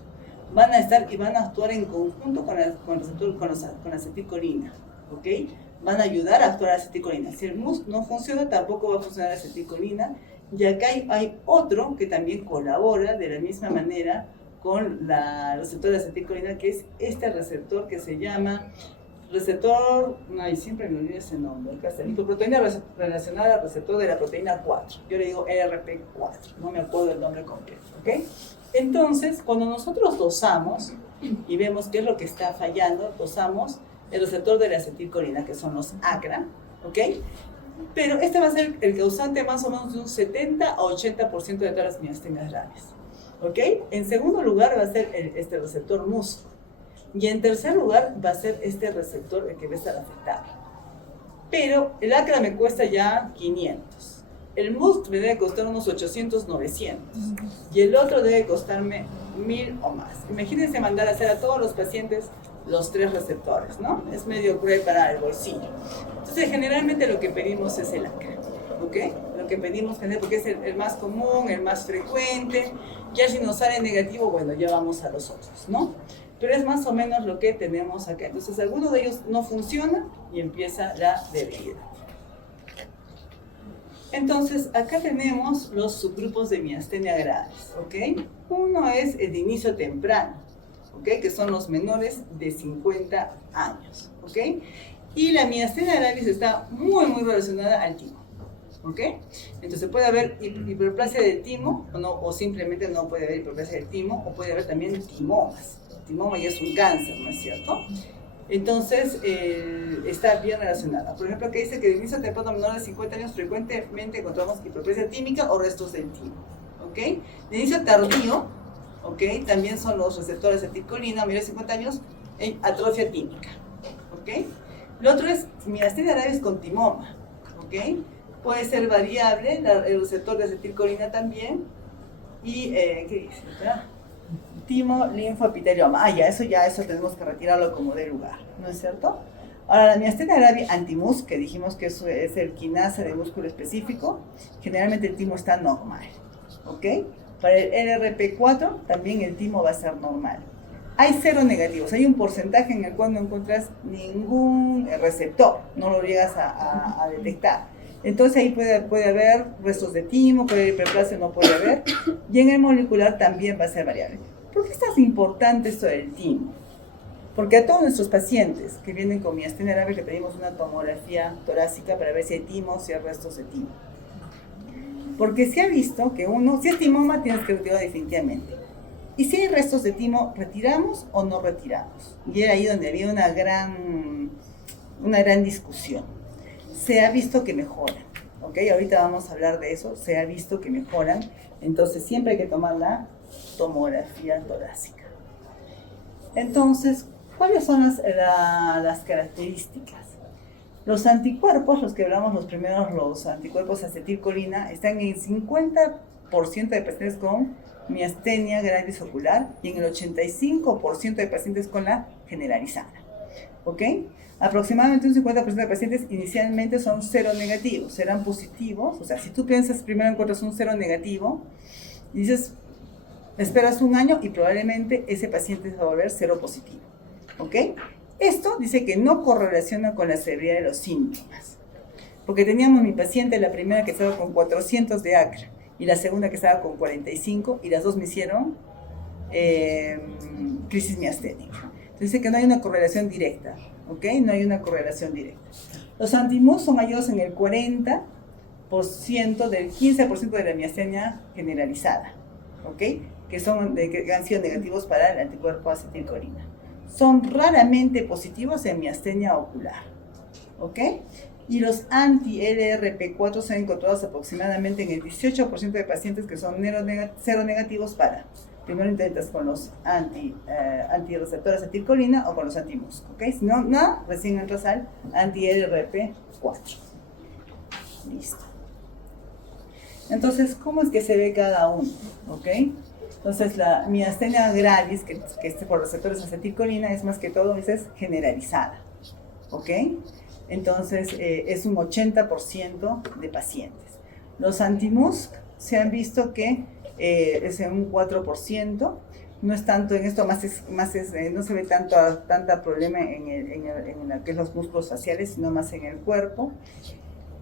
van a estar y van a actuar en conjunto con la acetilcolina, ¿ok? Van a ayudar a actuar la acetilcolina. Si el MuSK no funciona, tampoco va a funcionar la acetilcolina. Y acá hay otro que también colabora de la misma manera con la receptor de acetilcolina, que es este receptor que se llama receptor, ay, siempre me olvido ese nombre, acá está, lipoproteína relacionada al receptor de la proteína 4. Yo le digo ERP4, no me acuerdo el nombre completo, ¿ok? Entonces, cuando nosotros dosamos y vemos qué es lo que está fallando, dosamos el receptor de la acetilcolina, que son los ACRA, ¿ok? Pero este va a ser el causante más o menos de un 70 a 80% de todas las miastenias graves, ¿ok? En segundo lugar va a ser este receptor MuSK. Y en tercer lugar va a ser este receptor el que va a estar afectado. Pero el ACRA me cuesta ya 500. El MuSK me debe costar unos 800, 900. Y el otro debe costarme 1000 o más. Imagínense mandar a hacer a todos los pacientes los 3 receptores, ¿no? Es medio cruel para el bolsillo. Entonces, generalmente lo que pedimos es el ACRA, ¿ok? Lo que pedimos porque es el más común, el más frecuente. Ya si nos sale negativo, bueno, ya vamos a los otros, ¿no? Pero es más o menos lo que tenemos acá. Entonces, alguno de ellos no funciona y empieza la debilidad. Entonces, acá tenemos los subgrupos de miastenia graves, ¿ok? Uno es el de inicio temprano, ¿ok? Que son los menores de 50 años, ¿ok? Y la miastenia gravis está muy, muy relacionada al timo, ¿ok? Entonces puede haber hiperplasia del timo o simplemente no puede haber hiperplasia del timo, o puede haber también timomas. El timoma ya es un cáncer, ¿no es cierto? Entonces, está bien relacionada. Por ejemplo, que dice que de inicio temprano menor de 50 años frecuentemente encontramos hiperplasia tímica o restos del timo, ¿ok? De inicio tardío, ¿ok? También son los receptores de acetilcolina, menores de 50 años, en atrofia tímica, ¿ok? Lo otro es miastenia gravis con timoma, ¿ok? Puede ser variable el receptor de acetilcolina también. Y, ¿qué dice? ¿verdad? Timo, linfoepitelioma. Eso tenemos que retirarlo como de lugar, ¿no es cierto? Ahora, la miastenia gravis anti-MuSK, que dijimos que es el quinasa de músculo específico, generalmente el timo está normal, ¿ok? Para el LRP4 también el timo va a ser normal. Hay 0 negativos, hay un porcentaje en el cual no encuentras ningún receptor, no lo llegas a detectar. Entonces ahí puede haber restos de timo, puede haber hiperplasia, no puede haber. Y en el molecular también va a ser variable. ¿Por qué es tan importante esto del timo? Porque a todos nuestros pacientes que vienen con miastenia grave le pedimos una tomografía torácica para ver si hay timo, si hay restos de timo. Porque se ha visto que si es timoma tienes que retirarlo definitivamente. Y si hay restos de timo, ¿retiramos o no retiramos? Y era ahí donde había una gran discusión. Se ha visto que mejoran, ¿ok? Ahorita vamos a hablar de eso, se ha visto que mejoran, entonces siempre hay que tomar la tomografía torácica. Entonces, ¿cuáles son las características? Los anticuerpos, los que hablamos los anticuerpos acetilcolina, están en 50% de pacientes con miastenia gravis ocular y en el 85% de pacientes con la generalizada, ¿ok? Aproximadamente un 50% de pacientes inicialmente son 0 negativos, serán positivos. O sea, si tú piensas primero encuentras un 0 negativo y dices, esperas un año y probablemente ese paciente se va a volver 0 positivo, ¿ok? Esto dice que no correlaciona con la severidad de los síntomas, porque teníamos mi paciente, la primera que estaba con 400 de ACRA y la segunda que estaba con 45 y las dos me hicieron crisis miasténica. Dice que no hay una correlación directa, ¿ok? No hay una correlación directa. Los anti-MuSK son hallados en el 40% del 15% de la miastenia generalizada, ¿ok? Que han sido negativos para el anticuerpo acetilcolina. Son raramente positivos en miastenia ocular, ¿ok? Y los anti-LRP4 se han encontrado aproximadamente en el 18% de pacientes que son seronegativos para. Primero intentas con los antirreceptores de acetilcolina o con los anti-MuSK, ¿ok? Si no, nada, recién entras al anti-LRP4. Listo. Entonces, ¿cómo es que se ve cada uno? ¿Ok? Entonces, la miastenia gravis, que es por receptores de acetilcolina, es más que todo, es generalizada. ¿Ok? Entonces, es un 80% de pacientes. Los anti-MuSK se han visto que es en un 4%. No es tanto en esto, no se ve tanta problema en lo que es los músculos faciales, sino más en el cuerpo.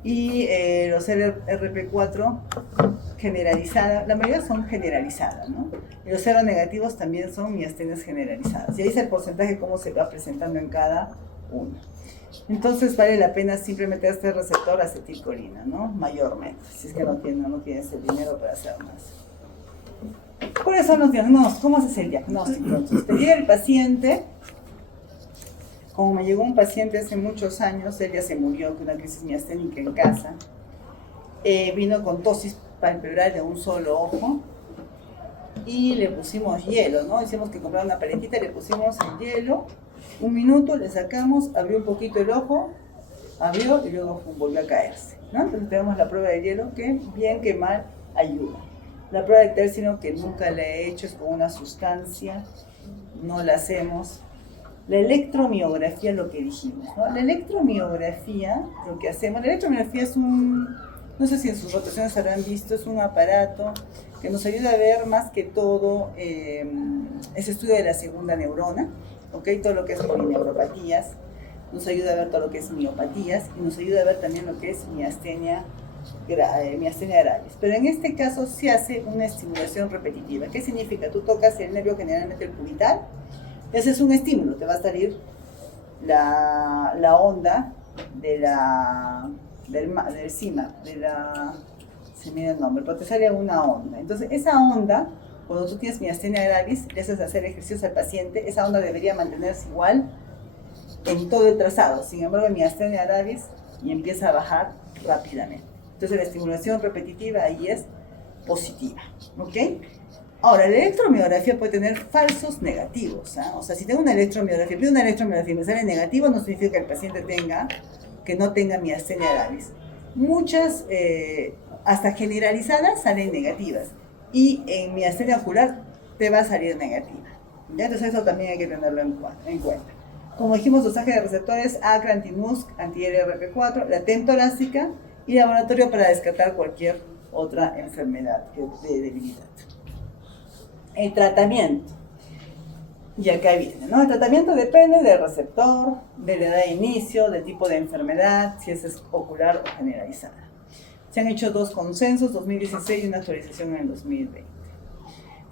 Y los LRP4 generalizadas, la mayoría son generalizadas, ¿no? Y los seronegativos también son miastenias generalizadas. Y ahí está el porcentaje, cómo se va presentando en cada uno. Entonces vale la pena simplemente este receptor acetilcolina, ¿no? Mayormente, si es que no tienes el dinero para hacer más. ¿Cuáles son los diagnósticos? ¿Cómo haces el diagnóstico? Entonces te llega el paciente. Como me llegó un paciente hace muchos años, él ya se murió con una crisis miasténica en casa. Vino con tosis palpebral de un solo ojo y le pusimos hielo, ¿no? Hicimos que comprar una paletita, le pusimos el hielo, 1 minuto, le sacamos, abrió un poquito el ojo, abrió y luego volvió a caerse, ¿no? Entonces tenemos la prueba de hielo que bien que mal ayuda. La prueba de térsino, que nunca la he hecho, es con una sustancia, no la hacemos. La electromiografía, lo que dijimos, ¿no? La electromiografía, lo que hacemos, la electromiografía es no sé si en sus rotaciones habrán visto, es un aparato que nos ayuda a ver más que todo ese estudio de la segunda neurona, ¿ok? Todo lo que es polineuropatías, nos ayuda a ver todo lo que es miopatías y nos ayuda a ver también lo que es miastenia gravis. Pero en este caso se hace una estimulación repetitiva. ¿Qué significa? Tú tocas el nervio, generalmente el cubital, y haces un estímulo, te va a salir la onda del CIMA, se me da el nombre, pero te sale una onda. Entonces, esa onda, cuando tú tienes miastenia gravis, le haces hacer ejercicios al paciente, esa onda debería mantenerse igual en todo el trazado. Sin embargo, miastenia gravis y empieza a bajar rápidamente. Entonces, la estimulación repetitiva ahí es positiva, ¿ok? Ahora, la electromiografía puede tener falsos negativos, ¿eh? O sea, si tengo una electromiografía, pido una electromiografía y me sale negativo, no significa que el paciente no tenga miastenia gravis. Muchas, hasta generalizadas, salen negativas. Y en miastenia ocular te va a salir negativa. ¿Ya? Entonces eso también hay que tenerlo en cuenta. Como dijimos, dosaje de receptores, ACRA, anti-MuSK, anti-LRP4, la TEM torácica y laboratorio para descartar cualquier otra enfermedad de debilidad. El tratamiento. Y acá viene, ¿no? El tratamiento depende del receptor, de la edad de inicio, del tipo de enfermedad, si es ocular o generalizada. Se han hecho 2 consensos, 2016 y una actualización en el 2020.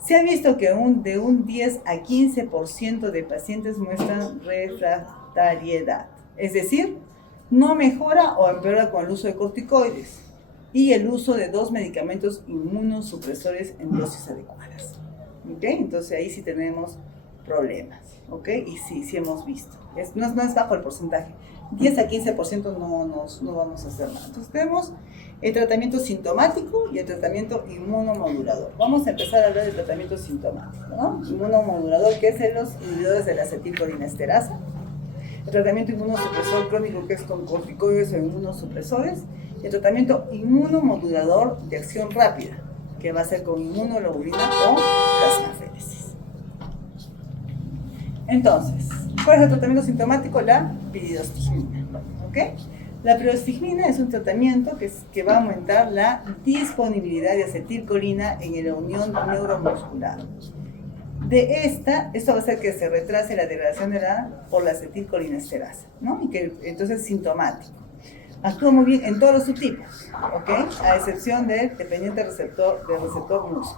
Se ha visto que de un 10 a 15% de pacientes muestran refractariedad, es decir, no mejora o empeora con el uso de corticoides y el uso de 2 medicamentos inmunosupresores en dosis adecuadas. ¿Ok? Entonces ahí sí tenemos problemas, ¿ok? Y sí hemos visto. No es bajo el porcentaje. 10 a 15% no vamos a hacer nada. Entonces tenemos el tratamiento sintomático y el tratamiento inmunomodulador. Vamos a empezar a hablar del tratamiento sintomático, ¿no? Inmunomodulador, que es en los inhibidores de la acetilcolinesterasa. El tratamiento inmunosupresor crónico, que es con corticoides o inmunosupresores. Y el tratamiento inmunomodulador de acción rápida, que va a ser con inmunoglobulina o plasmaféresis. Entonces, ¿cuál es el tratamiento sintomático? La piridostigmina, ¿ok? La piridostigmina es un tratamiento que va a aumentar la disponibilidad de acetilcolina en la unión neuromuscular. Esto va a hacer que se retrase la degradación por la acetilcolinesterasa, ¿no? Y que entonces es sintomático. Actúa muy bien en todos los subtipos, ¿ok? A excepción del dependiente del receptor MuSK,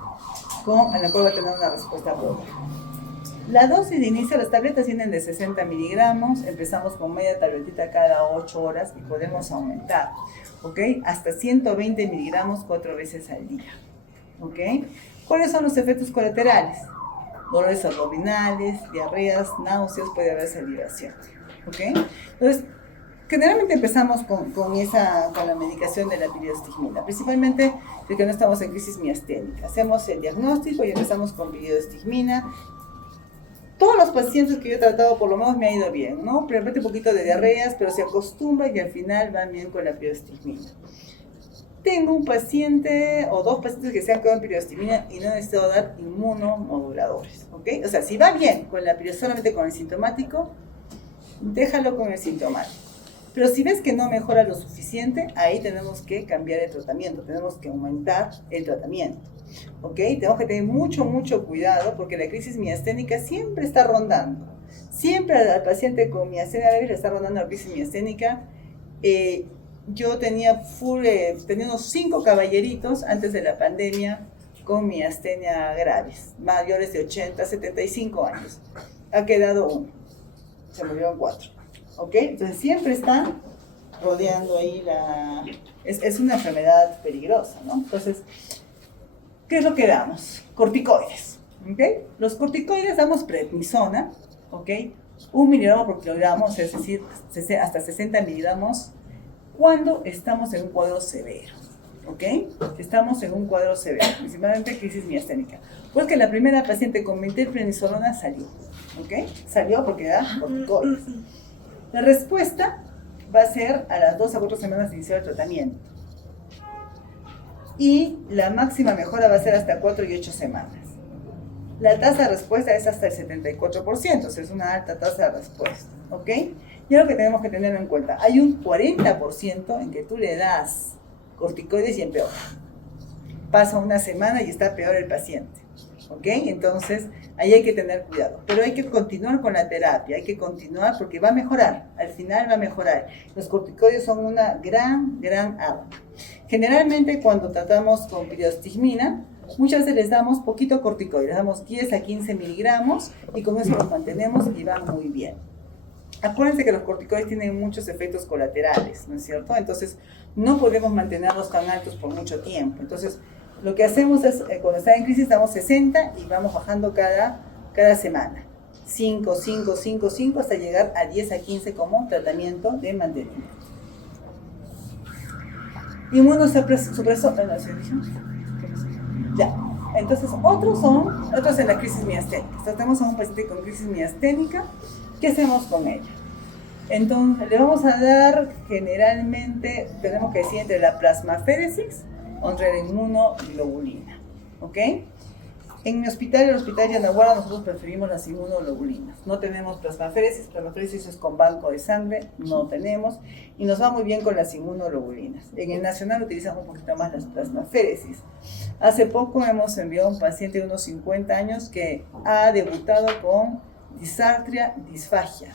en la cual va a tener una respuesta propia. La dosis de inicio, las tabletas vienen de 60 miligramos, empezamos con media tabletita cada 8 horas y podemos aumentar, ¿ok? Hasta 120 miligramos 4 veces al día, ¿ok? ¿Cuáles son los efectos colaterales? Dolores abdominales, diarreas, náuseas, puede haber salivación, ¿ok? Entonces, generalmente empezamos con la medicación de la piriostigmina, principalmente porque no estamos en crisis miasténica. Hacemos el diagnóstico y empezamos con piriostigmina. Todos los pacientes que yo he tratado, por lo menos me ha ido bien, ¿no? Repente un poquito de diarreas, pero se acostumbra y al final van bien con la piriostigmina. Tengo un paciente o dos pacientes que se han quedado en piriostigmina y no he necesitado dar inmunomoduladores, ¿ok? O sea, si va bien con la solamente con el sintomático, déjalo con el sintomático. Pero si ves que no mejora lo suficiente, ahí tenemos que cambiar el tratamiento, tenemos que aumentar el tratamiento, ¿ok? Tenemos que tener mucho cuidado porque la crisis miasténica siempre está rondando. Siempre al paciente con miastenia gravis le está rondando la crisis miasténica. Yo tenía unos 5 caballeritos antes de la pandemia con miastenia gravis, mayores de 80, 75 años. Ha quedado uno, se murieron 4. ¿Ok? Entonces siempre está rodeando ahí es una enfermedad peligrosa, ¿no? Entonces, ¿qué es lo que damos? Corticoides, ¿ok? Los corticoides damos prednisona, ¿ok? 1 miligramo por kilogramo, es decir, hasta 60 miligramos cuando estamos en un cuadro severo, ¿ok? Estamos en un cuadro severo, principalmente crisis miasténica. Pues que la primera paciente con metilprednisolona salió, ¿ok? Salió porque da corticoides. La respuesta va a ser a las 2 a 4 semanas de inicio del tratamiento. Y la máxima mejora va a ser hasta 4 y 8 semanas. La tasa de respuesta es hasta el 74%, o sea, es una alta tasa de respuesta, ¿ok? Y es lo que tenemos que tener en cuenta. Hay un 40% en que tú le das corticoides y empeora. Pasa una semana y está peor el paciente, ¿ok? Entonces, ahí hay que tener cuidado. Pero hay que continuar con la terapia, hay que continuar porque va a mejorar, al final va a mejorar. Los corticoides son una gran arma. Generalmente cuando tratamos con piriostigmina, muchas veces les damos poquito corticoide, les damos 10 a 15 miligramos y con eso los mantenemos y van muy bien. Acuérdense que los corticoides tienen muchos efectos colaterales, ¿no es cierto? Entonces, no podemos mantenerlos tan altos por mucho tiempo. Entonces, lo que hacemos es, cuando está en crisis, damos 60 y vamos bajando cada semana. 5, hasta llegar a 10 a 15 como tratamiento de mantenimiento. Inmunosupresor, ya. Entonces, otros en la crisis miasténica. Tratamos a un paciente con crisis miasténica. ¿Qué hacemos con ella? Entonces, le vamos a dar, generalmente, tenemos que decir entre la plasmaféresis o entre la inmunoglobulina, ¿ok? En mi hospital, el Hospital Yanaguara, nosotros preferimos las inmunoglobulinas. No tenemos plasmaféresis es con banco de sangre, no tenemos, y nos va muy bien con las inmunoglobulinas. En el Nacional utilizamos un poquito más las plasmaféresis. Hace poco hemos enviado a un paciente de unos 50 años que ha debutado con disartria disfagia,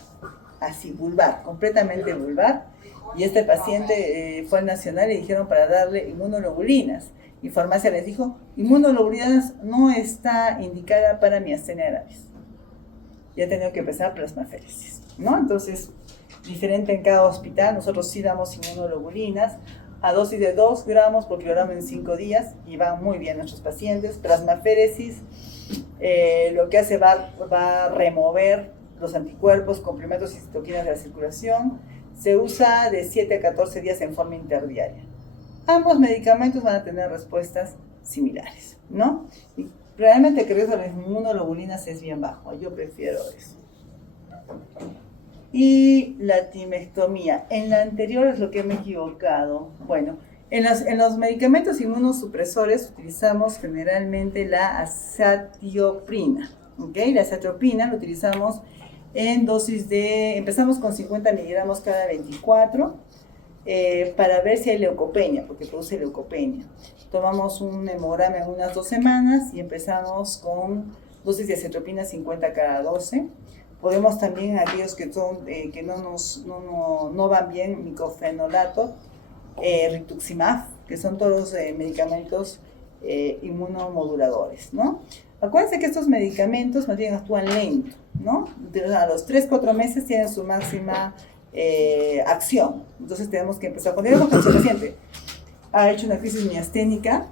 así, vulvar, completamente vulvar, y este paciente fue al Nacional y dijeron para darle inmunoglobulinas. Y farmacia les dijo, inmunoglobulinas no está indicada para miastenia gravis. Ya ha tenido que empezar plasmaféresis, ¿no? Entonces, diferente en cada hospital, nosotros sí damos inmunoglobulinas a dosis de 2 gramos por kilogramo en 5 días y van muy bien nuestros pacientes. Plasmaféresis lo que hace va a remover los anticuerpos, complementos y citoquinas de la circulación. Se usa de 7 a 14 días en forma interdiaria. Ambos medicamentos van a tener respuestas similares, ¿no? Y realmente creo que las inmunoglobulinas es bien bajo, yo prefiero eso. Y la timectomía, en la anterior es lo que me he equivocado. Bueno, en los medicamentos inmunosupresores utilizamos generalmente la azatioprina, ¿ok? La azatioprina la utilizamos en dosis empezamos con 50 miligramos cada 24, para ver si hay leucopenia, porque produce leucopenia. Tomamos un hemograma en unas 2 semanas y empezamos con dosis de azatioprina 50 cada 12. Podemos también, aquellos que no van bien, micofenolato, rituximab, que son todos medicamentos inmunomoduladores, ¿no? Acuérdense que estos medicamentos más bien actúan lento, ¿no? A los 3-4 meses tienen su máxima acción. Entonces tenemos que empezar. Cuando vemos que nuestro paciente ha hecho una crisis miasténica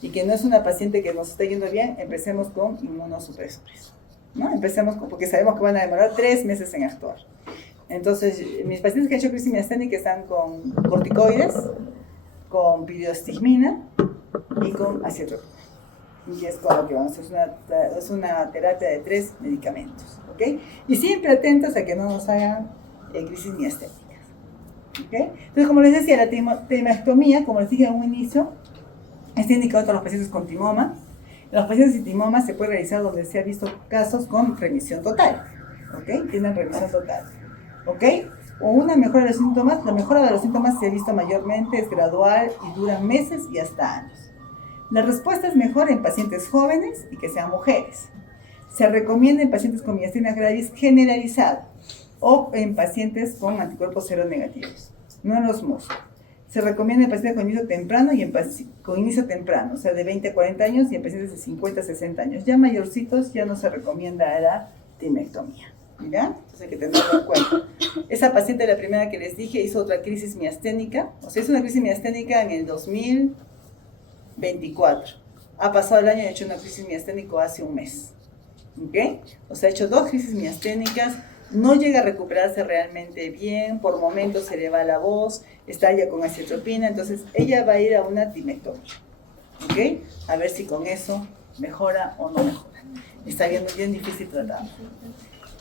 y que no es una paciente que nos está yendo bien, empecemos con inmunosupresores, ¿no? Empecemos porque sabemos que van a demorar 3 meses en actuar. Entonces, mis pacientes que han hecho crisis miasténica están con corticoides, con piriostigmina y con acetropina. Y es con lo que vamos a hacer, es una terapia de 3 medicamentos, ¿ok? Y siempre atentos a que no nos hagan crisis miasténicas, ¿ok? Entonces, como les decía, la timectomía, como les dije en un inicio, está indicado para los pacientes con timoma. En los pacientes sin timoma se puede realizar donde se ha visto casos con remisión total, ¿ok? Tienen remisión total, ¿ok? O una mejora de los síntomas. La mejora de los síntomas se ha visto mayormente, es gradual y dura meses y hasta años. La respuesta es mejor en pacientes jóvenes y que sean mujeres. Se recomienda en pacientes con miastenia gravis generalizada o en pacientes con anticuerpos seronegativos, no en los MUS. Se recomienda en pacientes con inicio temprano y con inicio temprano, o sea, de 20 a 40 años y en pacientes de 50 a 60 años. Ya mayorcitos ya no se recomienda la timectomía, ¿ya? Entonces hay que tenerlo en cuenta. Esa paciente, la primera que les dije, hizo otra crisis miasténica, o sea, hizo una crisis miasténica en el 2024. Ha pasado el año y ha hecho una crisis miasténica hace un mes, ¿ok? O sea, ha hecho 2 crisis miasténicas. No llega a recuperarse realmente bien, por momentos se le va la voz, está ya con acetropina, entonces ella va a ir a una timectomía, ¿ok? A ver si con eso mejora o no mejora. Está bien difícil tratarlo.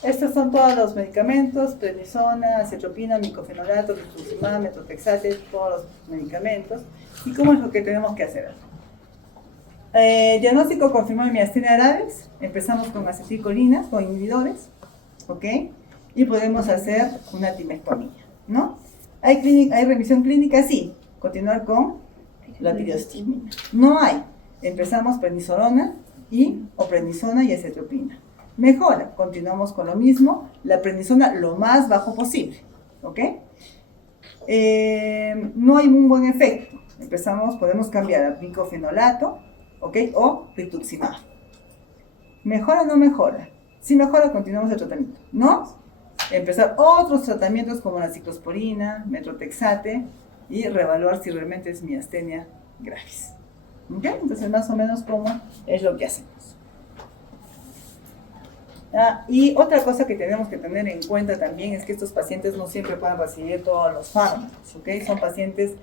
Estos son todos los medicamentos: prednisona, acetropina, micofenolato, rituximab, methotrexate, todos los medicamentos. ¿Y cómo es lo que tenemos que hacer? Diagnóstico confirmado de miastenia gravis. Empezamos con acetilcolinas, con inhibidores, ¿ok? Y podemos hacer una timectomía, ¿no? ¿Hay remisión clínica? Sí. Continuar con la piriostigmina. No hay. Empezamos prednisolona o prednisona y acetropina. Mejora. Continuamos con lo mismo. La prednisona lo más bajo posible, ¿ok? No hay un buen efecto. Podemos cambiar a micofenolato, ¿ok? O rituximab. ¿Mejora o no mejora? Si mejora, continuamos el tratamiento. ¿No? Empezar otros tratamientos como la ciclosporina, methotrexate y reevaluar si realmente es miastenia gravis. ¿Ok? Entonces, más o menos, ¿cómo es lo que hacemos? Y otra cosa que tenemos que tener en cuenta también es que estos pacientes no siempre pueden recibir todos los fármacos, ¿ok? Son pacientes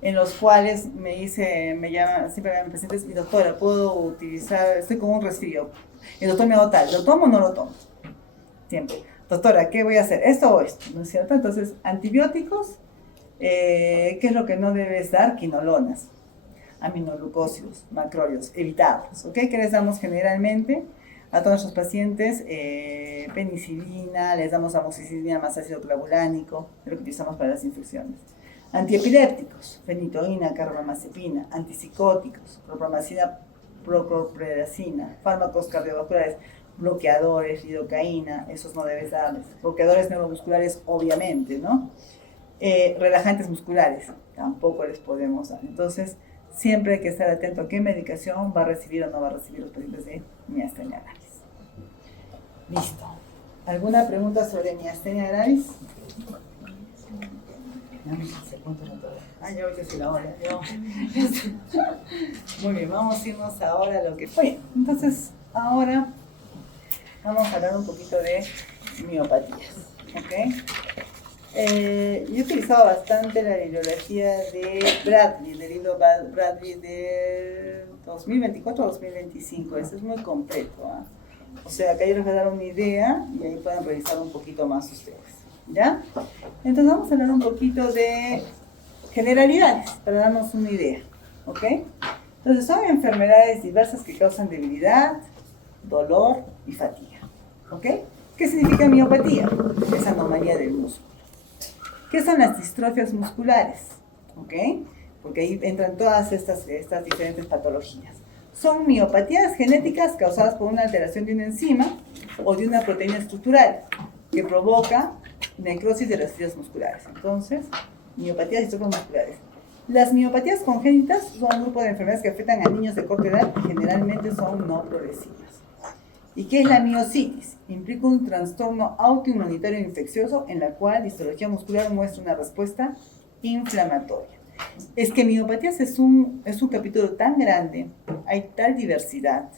en los cuales siempre me llaman pacientes: y doctora, ¿puedo utilizar? Estoy con un resfrío. El doctor me da tal, ¿lo tomo o no lo tomo? Siempre. Doctora, ¿qué voy a hacer? ¿Esto o esto? ¿No es cierto? Entonces, antibióticos, ¿qué es lo que no debes dar? Quinolonas, aminoglucósidos, macrólidos, evitarlos, ¿ok? ¿Qué les damos generalmente a todos nuestros pacientes? Penicilina, les damos amoxicilina más ácido clavulánico, es lo que utilizamos para las infecciones. Antiepilépticos, fenitoína, carbamazepina, antipsicóticos, clorpromazina, prochlorperazina, fármacos cardiovasculares, bloqueadores, lidocaína, esos no debes darles. Bloqueadores neuromusculares, obviamente, ¿no? Relajantes musculares, tampoco les podemos dar. Entonces, siempre hay que estar atento a qué medicación va a recibir o no va a recibir los pacientes de miastenia gravis. Listo. ¿Alguna pregunta sobre miastenia gravis? Yo ahorita sí la hora. Muy bien, vamos a irnos ahora a lo que fue. Entonces, ahora vamos a hablar un poquito de miopatías, ¿ok? Yo he utilizado bastante la bibliografía de Bradley, del libro Bradley de 2024-2025. Eso es muy completo, ¿eh? O sea, que yo les voy a dar una idea y ahí pueden revisar un poquito más ustedes, ¿ya? Entonces vamos a hablar un poquito de generalidades para darnos una idea, ¿ok? Entonces son enfermedades diversas que causan debilidad, dolor y fatiga, ¿ok? ¿Qué significa miopatía? Es anomalía del músculo. ¿Qué son las distrofias musculares? ¿Ok? Porque ahí entran todas estas diferentes patologías. Son miopatías genéticas causadas por una alteración de una enzima o de una proteína estructural que provoca necrosis de las fibras musculares. Entonces, miopatías y distrofias musculares. Las miopatías congénitas son un grupo de enfermedades que afectan a niños de corta edad y generalmente son no progresivas. ¿Y qué es la miositis? Implica un trastorno autoinmunitario infeccioso en la cual la histología muscular muestra una respuesta inflamatoria. Es que miopatías es un capítulo tan grande, hay tal diversidad,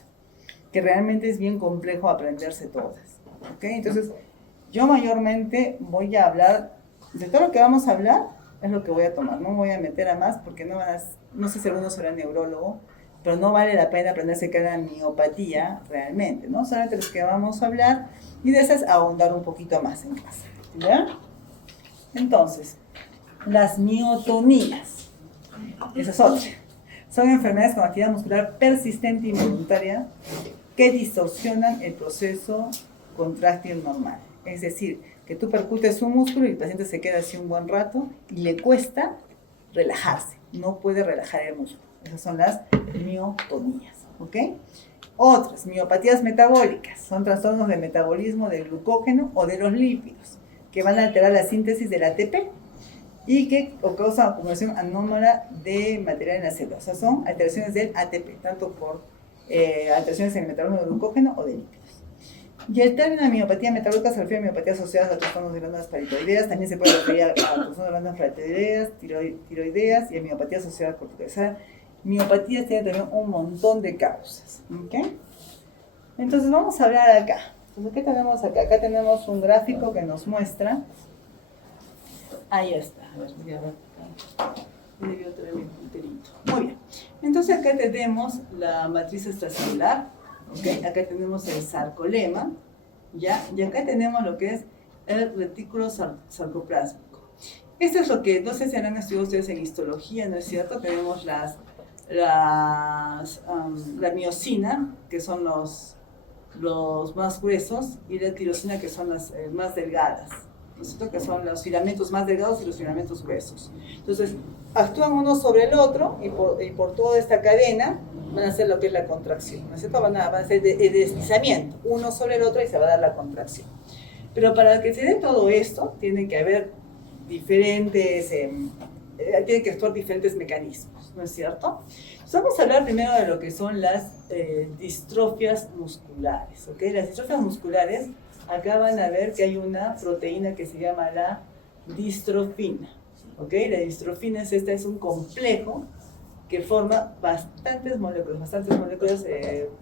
que realmente es bien complejo aprenderse todas, ¿ok? Entonces, Yo mayormente voy a hablar, de todo lo que vamos a hablar, es lo que voy a tomar. No me voy a meter a más porque no sé si alguno será neurólogo, pero no vale la pena aprenderse cada miopatía realmente, ¿no? Solamente los que vamos a hablar y de esas ahondar un poquito más en casa, ¿ya? Entonces, las miotonías, esas otras, son enfermedades con actividad muscular persistente e involuntaria que distorsionan el proceso contráctil normal. Es decir, que tú percutes un músculo y el paciente se queda así un buen rato y le cuesta relajarse, no puede relajar el músculo. Esas son las miotonías, ¿ok? Otras, miopatías metabólicas, son trastornos de metabolismo del glucógeno o de los lípidos, que van a alterar la síntesis del ATP y que causan acumulación anómala de material en la célula. O sea, son alteraciones del ATP, tanto por alteraciones en el metabolismo del glucógeno o de lípidos. Y el término miopatía metabólica se refiere a miopatías asociadas a trastornos de glándulas paratiroideas, también se puede referir a trastornos de glándulas paratiroideas, tiroideas y a miopatía asociada a corticoides. O sea, miopatías tienen también un montón de causas, ¿ok? Entonces vamos a hablar acá. Entonces, ¿qué tenemos acá? Acá tenemos un gráfico que nos muestra. Ahí está. A ver, voy a ver acá. Debió traer mi punterito. Muy bien. Entonces acá tenemos la matriz extracelular. ¿Okay? Acá tenemos el sarcolema, ¿ya? Y acá tenemos lo que es el retículo sarcoplásmico. Esto es lo que, no sé si han estudiado ustedes en histología, ¿no es cierto? Tenemos la miosina, que son los más gruesos, y la tirosina, que son las más delgadas, ¿no es cierto? Que son los filamentos más delgados y los filamentos gruesos. Entonces, actúan uno sobre el otro y por toda esta cadena van a hacer lo que es la contracción, ¿no es cierto? Van a hacer el deslizamiento, uno sobre el otro y se va a dar la contracción. Pero para que se dé todo esto, tiene que haber diferentes, tienen que actuar diferentes mecanismos, ¿no es cierto? Entonces vamos a hablar primero de lo que son las distrofias musculares, ¿ok? Las distrofias musculares, acá van a ver que hay una proteína que se llama la distrofina, ¿ok? La distrofina es un complejo que forma bastantes moléculas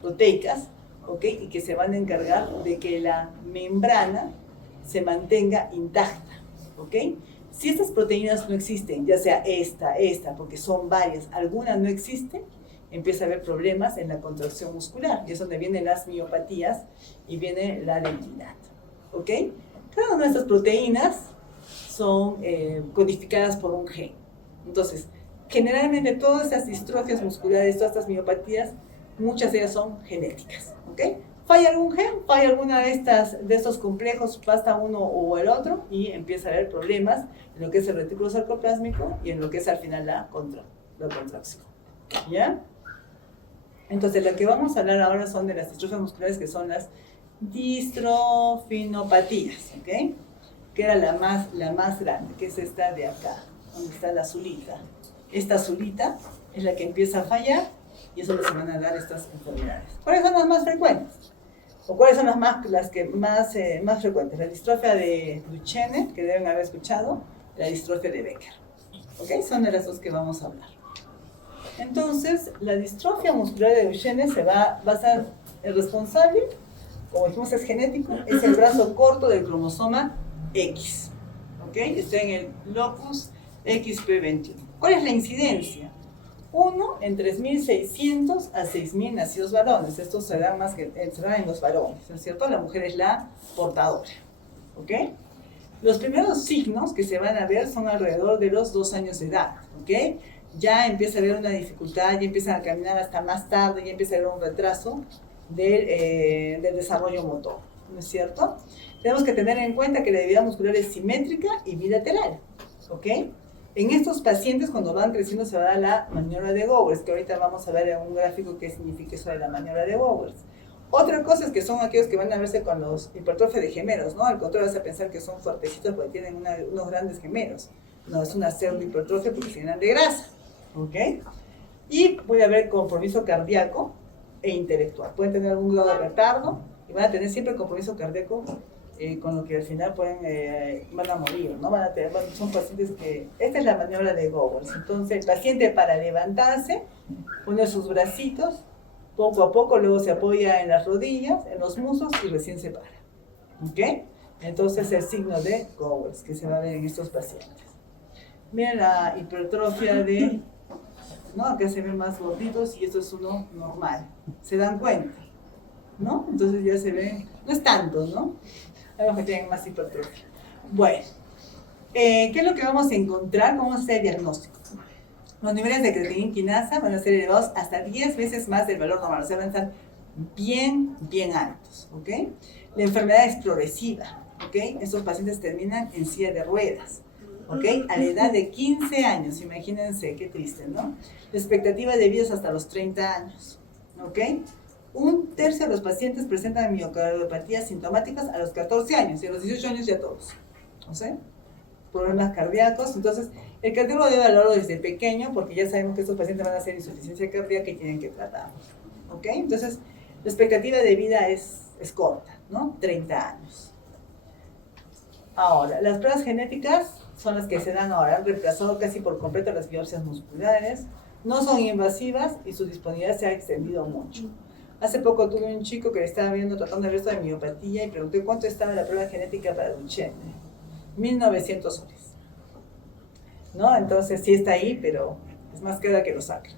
proteicas, ¿ok? Y que se van a encargar de que la membrana se mantenga intacta, ¿ok? Si estas proteínas no existen, ya sea esta, porque son varias, alguna no existe, empieza a haber problemas en la contracción muscular, y es donde vienen las miopatías y viene la debilidad, ¿ok? Cada una de estas proteínas son codificadas por un gen. Entonces, generalmente todas estas distrofias musculares, todas estas miopatías, muchas de ellas son genéticas, ¿ok? Falla algún gen, falla alguna de estos complejos, basta uno o el otro y empieza a haber problemas en lo que es el retículo sarcoplásmico y en lo que es al final la contracción, ¿ya? Entonces, lo que vamos a hablar ahora son de las distrofias musculares, que son las distrofinopatías, ¿ok? Que era la más grande, que es esta de acá, donde está la azulita. Esta azulita es la que empieza a fallar y es donde se van a dar estas enfermedades. ¿Cuáles son las más frecuentes? ¿O cuáles son las más frecuentes? La distrofia de Duchenne, que deben haber escuchado, la distrofia de Becker. ¿Ok? Son de las dos que vamos a hablar. Entonces, la distrofia muscular de Duchenne va a ser el responsable, como dijimos es genético, es el brazo corto del cromosoma X. ¿Ok? Está en el locus XP21. ¿Cuál es la incidencia? 1 en 3.600 a 6.000 nacidos varones. Esto se da más que en los varones, ¿no es cierto? La mujer es la portadora, ¿ok? Los primeros signos que se van a ver son alrededor de los 2 años de edad, ¿ok? Ya empieza a haber una dificultad, ya empiezan a caminar hasta más tarde, ya empieza a haber un retraso del desarrollo motor, ¿no es cierto? Tenemos que tener en cuenta que la debilidad muscular es simétrica y bilateral, ¿ok? En estos pacientes, cuando van creciendo, se va a dar la maniobra de Gowers, que ahorita vamos a ver en un gráfico qué significa eso de la maniobra de Gowers. Otra cosa es que son aquellos que van a verse con los hipertrofia de gemelos, ¿no? Al contrario, vas a pensar que son fuertecitos porque tienen unos grandes gemelos. No, es una pseudohipertrofia porque se llenan de grasa, ¿ok? Y puede haber compromiso cardíaco e intelectual. Pueden tener algún grado de retardo y van a tener siempre compromiso cardíaco, con lo que al final van a morir, ¿no? Son pacientes que... Esta es la maniobra de Gowers. Entonces, el paciente, para levantarse, pone sus bracitos, poco a poco, luego se apoya en las rodillas, en los muslos y recién se para, ¿ok? Entonces el signo de Gowers que se va a ver en estos pacientes. Miren la hipertrofia de, ¿no? Acá se ven más gorditos y esto es uno normal. ¿Se dan cuenta? ¿No? Entonces ya se ve, no es tanto, ¿no? Hay los que tienen más hipertrofia. Bueno, ¿qué es lo que vamos a encontrar? Vamos a hacer el diagnóstico. Los niveles de creatinina quinasa van a ser elevados hasta 10 veces más del valor normal, o sea, van a estar bien altos, ¿ok? La enfermedad es progresiva, ¿ok? Estos pacientes terminan en silla de ruedas, ¿ok? A la edad de 15 años, imagínense, qué triste, ¿no? La expectativa de vida es hasta los 30 años, ¿ok? 1/3 de los pacientes presentan miocardiopatías sintomáticas a los 14 años y a los 18 años ya todos, ¿o sea? Problemas cardíacos. Entonces, el cardiólogo debe hablarlo desde pequeño porque ya sabemos que estos pacientes van a hacer insuficiencia cardíaca y tienen que tratarlos, ¿ok? Entonces, la expectativa de vida es corta, ¿no? 30 años. Ahora, las pruebas genéticas son las que se dan ahora, han reemplazado casi por completo las biopsias musculares, no son invasivas y su disponibilidad se ha extendido mucho. Hace poco tuve un chico que le estaba viendo tratando el resto de miopatía y pregunté cuánto estaba la prueba genética para Duchenne. 1.900 soles, ¿no? Entonces sí está ahí, pero es más cara que lo sacre.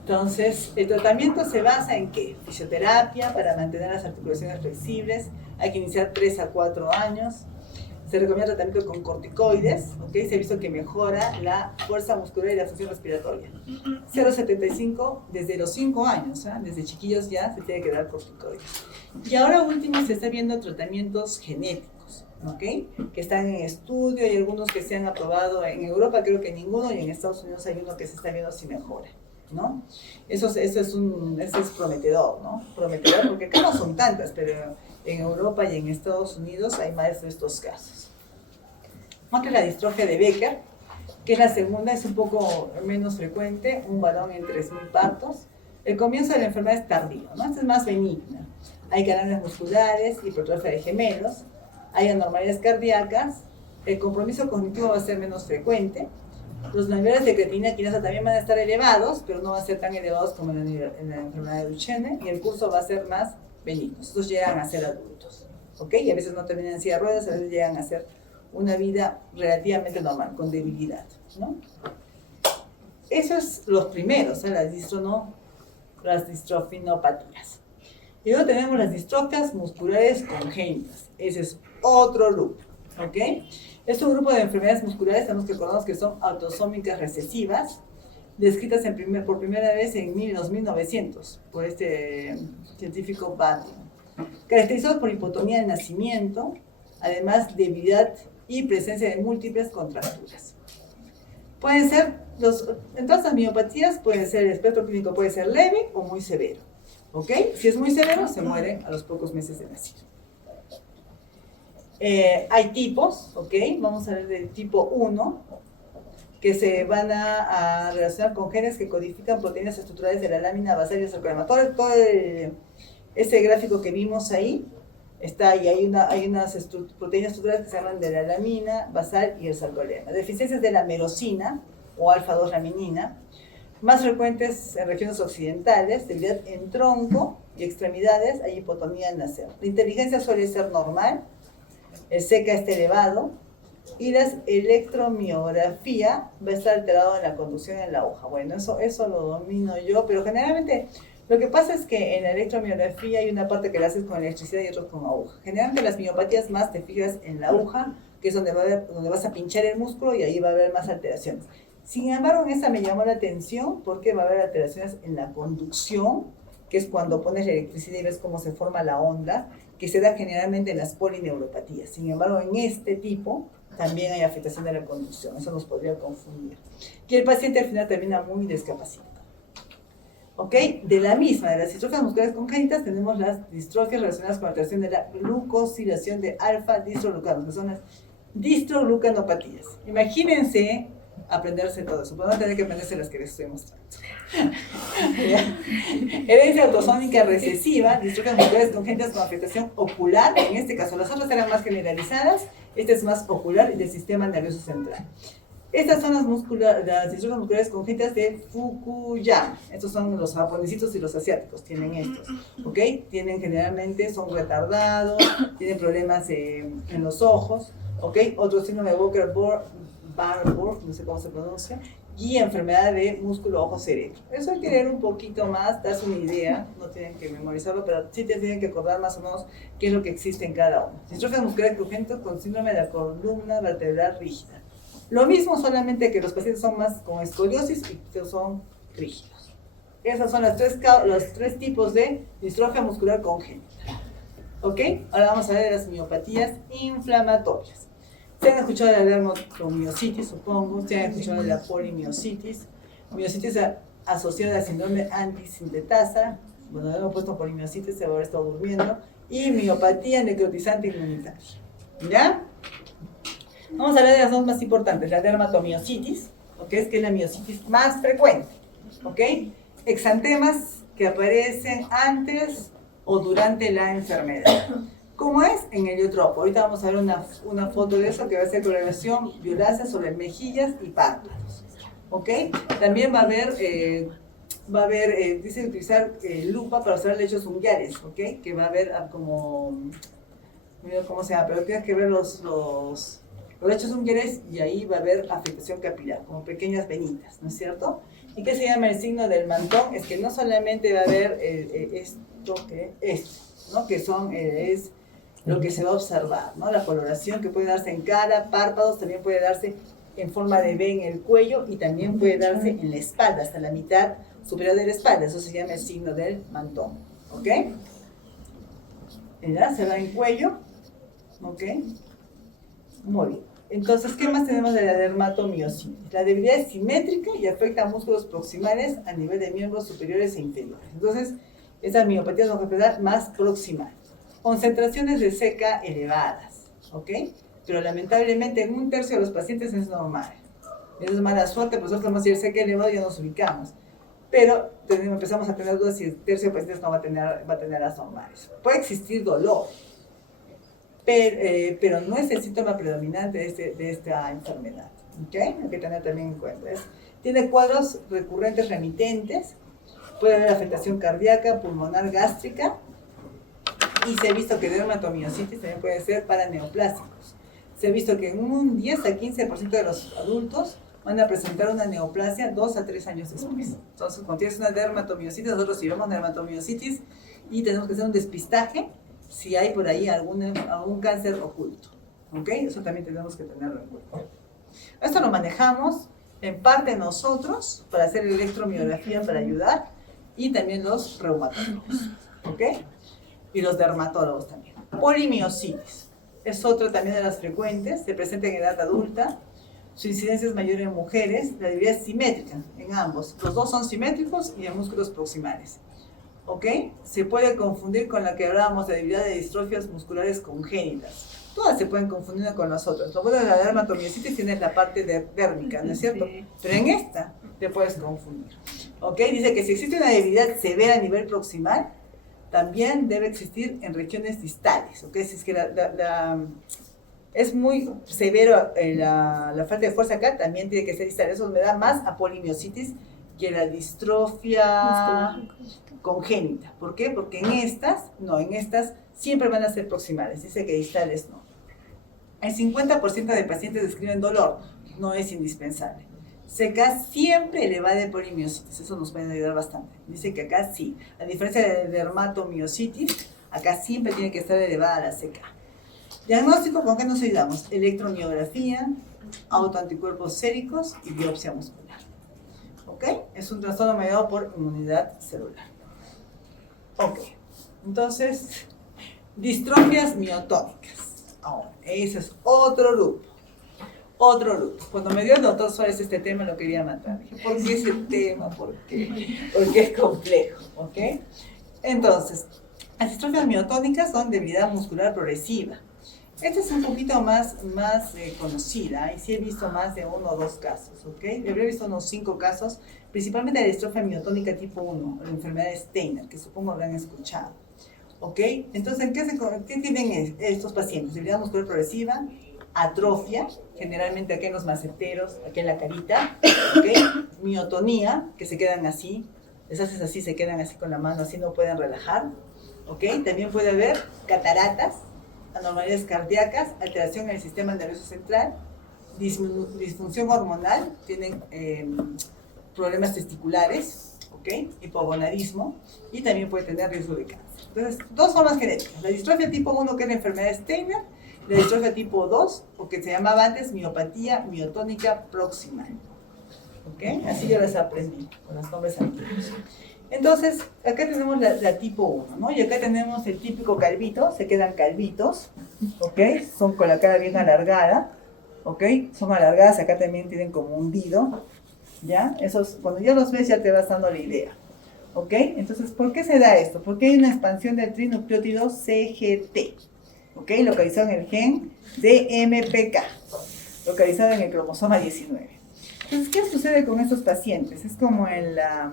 Entonces, el tratamiento se basa en ¿qué? Fisioterapia para mantener las articulaciones flexibles, hay que iniciar 3 a 4 años. Se recomienda tratamiento con corticoides, ¿ok? Se ha visto que mejora la fuerza muscular y la función respiratoria. 0,75 desde los 5 años, ¿eh? Desde chiquillos ya se tiene que dar corticoides. Y ahora último se está viendo tratamientos genéticos, ¿ok? Que están en estudio y algunos que se han aprobado en Europa, creo que ninguno, y en Estados Unidos hay uno que se está viendo si mejora, ¿no? Eso es prometedor, ¿no? Prometedor porque acá no son tantas, pero en Europa y en Estados Unidos hay más de estos casos. Otra es la distrofia de Becker, que es la segunda, es un poco menos frecuente, un varón en 3.000 partos. El comienzo de la enfermedad es tardío, ¿no? Esta es más benigna. Hay canales musculares, hipertrofia de gemelos, hay anormalidades cardíacas, el compromiso cognitivo va a ser menos frecuente, los niveles de creatinina quinasa también van a estar elevados, pero no van a ser tan elevados como en la enfermedad de Duchenne, y el curso va a ser más benignos. Estos llegan a ser adultos, ¿ok? Y a veces no terminan en silla de ruedas, a veces llegan a ser una vida relativamente normal, con debilidad, ¿no? Esos son los primeros, ¿eh? Las distrofinopatías. Y luego tenemos las distrofias musculares congénitas. Ese es otro grupo, ¿ok? Es un grupo de enfermedades musculares, tenemos que acordarnos que son autosómicas recesivas, descritas por primera vez en 1900 por este científico Batten, caracterizados por hipotonía de nacimiento, además debilidad y presencia de múltiples contracturas. Pueden ser, en todas las miopatías puede ser, el espectro clínico puede ser leve o muy severo, ¿ok? Si es muy severo, se muere a los pocos meses de nacido. Hay tipos, ¿ok? Vamos a ver del tipo 1, que se van a relacionar con genes que codifican proteínas estructurales de la lámina basal y el sarcolemma. Todo ese gráfico que vimos ahí, está ahí, hay unas proteínas estructurales que se llaman de la lamina basal y el sarcolemma. Deficiencias de la merosina o alfa-2 laminina, más frecuentes en regiones occidentales, debilidad en tronco y extremidades, hay hipotonía al nacer. La inteligencia suele ser normal, el CK está elevado y la electromiografía va a estar alterado en la conducción en la aguja. Bueno, eso lo domino yo, pero generalmente lo que pasa es que en la electromiografía hay una parte que la haces con electricidad y otra con aguja. Generalmente las miopatías más te fijas en la aguja, que es donde vas a pinchar el músculo y ahí va a haber más alteraciones. Sin embargo, en esta me llamó la atención porque va a haber alteraciones en la conducción, que es cuando pones la electricidad y ves cómo se forma la onda, que se da generalmente en las polineuropatías. Sin embargo, en este tipo también hay afectación de la conducción, eso nos podría confundir. Y el paciente al final termina muy discapacitado. ¿Ok? De las distrofias musculares congénitas tenemos las distrofias relacionadas con la alteración de la glucosilación de alfa-distroglucanos, que son las distroglucanopatías. Imagínense aprenderse todo eso, pero no tener que aprenderse las que les estoy mostrando. Herencia autosómica recesiva, distrofias musculares congénitas con afectación ocular, en este caso las otras eran más generalizadas, esta es más ocular y del sistema nervioso central. Estas son las distrofias musculares congénitas de Fukuyama. Estos son los japonesitos y los asiáticos, tienen estos, ¿ok? Tienen generalmente, son retardados, tienen problemas en los ojos, ¿ok? Otro síndrome de Walker-Barburg, no sé cómo se pronuncia, y enfermedad de músculo ojo-cerebro. Eso hay que leer un poquito más, darse una idea, no tienen que memorizarlo, pero sí te tienen que acordar más o menos qué es lo que existe en cada uno. Distrofias musculares congénitas con síndrome de la columna vertebral rígida. Lo mismo, solamente que los pacientes son más con escoliosis y que son rígidos. Esos son los tres tipos de distrofia muscular congénita. ¿Ok? Ahora vamos a ver las miopatías inflamatorias. Se han escuchado de la dermatomiositis, supongo. Se han escuchado de la polimiositis. Miositis asociada al síndrome antisintetasa. Bueno, le hemos puesto polimiositis, se va a haber estado durmiendo. Y miopatía necrotizante inmunitaria. ¿Ya? Vamos a hablar de las dos más importantes, la dermatomiositis, ¿okay? Que es la miositis más frecuente, ¿ok? Exantemas que aparecen antes o durante la enfermedad. ¿Cómo es? En heliotropo. Ahorita vamos a ver una foto de eso que va a ser coloración violácea sobre mejillas y párpados, ¿ok? También va a haber, dice utilizar lupa para observar lechos unguiales, ¿ok? Que va a haber como, no sé cómo se llama, pero tienes que ver los lechos unguiales y ahí va a haber afectación capilar, como pequeñas venitas, ¿no es cierto? ¿Y qué se llama el signo del mantón? Es que no solamente va a haber ¿no? Que es lo que se va a observar, ¿no? La coloración que puede darse en cara, párpados, también puede darse en forma de V en el cuello y también puede darse en la espalda, hasta la mitad superior de la espalda. Eso se llama el signo del mantón, ¿ok? ¿Verdad? Se va en cuello, ¿ok? Muy bien. Entonces, ¿qué más tenemos de la dermatomiositis? La debilidad es simétrica y afecta a músculos proximales a nivel de miembros superiores e inferiores. Entonces, esta miopatía es una enfermedad más proximal. Concentraciones de seca elevadas, ¿ok? Pero lamentablemente en 1/3 de los pacientes es normal. Eso es mala suerte, pues nosotros si el seca elevado ya nos ubicamos. Pero empezamos a tener dudas si el 1/3 de pacientes no va a tener las normales. Puede existir dolor, pero no es el síntoma predominante de esta enfermedad, ¿ok? Hay que tener también en cuenta. Tiene cuadros recurrentes remitentes, puede haber afectación cardíaca, pulmonar, gástrica, y se ha visto que dermatomiositis también puede ser para neoplásicos. Se ha visto que en un 10 a 15% de los adultos van a presentar una neoplasia 2 a 3 años después. Entonces, cuando tienes una dermatomiositis, nosotros si vemos dermatomiositis y tenemos que hacer un despistaje si hay por ahí algún cáncer oculto, ¿ok? Eso también tenemos que tenerlo en cuenta. Esto lo manejamos en parte nosotros para hacer electromiografía para ayudar y también los reumatólogos, ¿ok? Y los dermatólogos también. Polimiositis es otra también de las frecuentes, se presenta en edad adulta, su incidencia es mayor en mujeres, la debilidad es simétrica en ambos, los dos son simétricos y en músculos proximales. ¿Ok? Se puede confundir con la que hablábamos de debilidad de distrofias musculares congénitas. Todas se pueden confundir con las otras. Lo bueno de la dermatomiositis tiene la parte dérmica, ¿no es cierto? Pero en esta te puedes confundir. ¿Ok? Dice que si existe una debilidad severa a nivel proximal, también debe existir en regiones distales. ¿Ok? Si es que es muy severo la falta de fuerza acá, también tiene que ser distal. Eso me da más a polimiositis que la distrofia congénita. ¿Por qué? Porque en estas siempre van a ser proximales, dice que distales no. El 50% de pacientes describen dolor, no es indispensable. CK siempre elevada de polimiositis, eso nos puede ayudar bastante. Dice que acá sí, a diferencia de dermatomiositis, acá siempre tiene que estar elevada la CK. Diagnóstico, ¿con qué nos ayudamos? Electromiografía, autoanticuerpos séricos y biopsia muscular. ¿Ok? Es un trastorno mediado por inmunidad celular. Ok, entonces, distrofias miotónicas. Ahora, ese es otro grupo. Cuando me dio el doctor Suárez este tema, lo quería matar. Dije, ¿por qué ese tema? ¿Por qué? Porque es complejo, ¿ok? Entonces, las distrofias miotónicas son debilidad muscular progresiva. Esta es un poquito más conocida, y sí he visto más de 1 o 2 casos, ¿ok? Yo habría visto unos 5 casos, principalmente la distrofia miotónica tipo 1, la enfermedad de Steiner, que supongo habrán escuchado, ¿ok? Entonces, ¿qué tienen estos pacientes? Debilidad muscular progresiva, atrofia, generalmente aquí en los maceteros, aquí en la carita, ¿okay? Miotonía, que se quedan así, les haces así, se quedan así con la mano, así no pueden relajar, ¿ok? También puede haber cataratas, anormalidades cardíacas, alteración en el sistema nervioso central, disfunción hormonal, tienen problemas testiculares, ¿ok? Hipogonadismo, y también puede tener riesgo de cáncer. Entonces, dos formas genéticas, la distrofia tipo 1, que es la enfermedad de Steiner, la distrofia tipo 2, o que se llamaba antes miopatía miotónica proximal. ¿Ok? Así yo las aprendí, con los nombres antiguos. Entonces, acá tenemos la tipo 1, ¿no? Y acá tenemos el típico calvito, se quedan calvitos, ¿ok? Son con la cara bien alargada, ¿ok? Son alargadas, acá también tienen como hundido, ¿ya? Esos, cuando ya los ves ya te vas dando la idea, ¿ok? Entonces, ¿por qué se da esto? Porque hay una expansión del trinucleótido CGT, ¿ok? Localizado en el gen DMPK, localizado en el cromosoma 19. Entonces, ¿qué sucede con estos pacientes? Es como en la...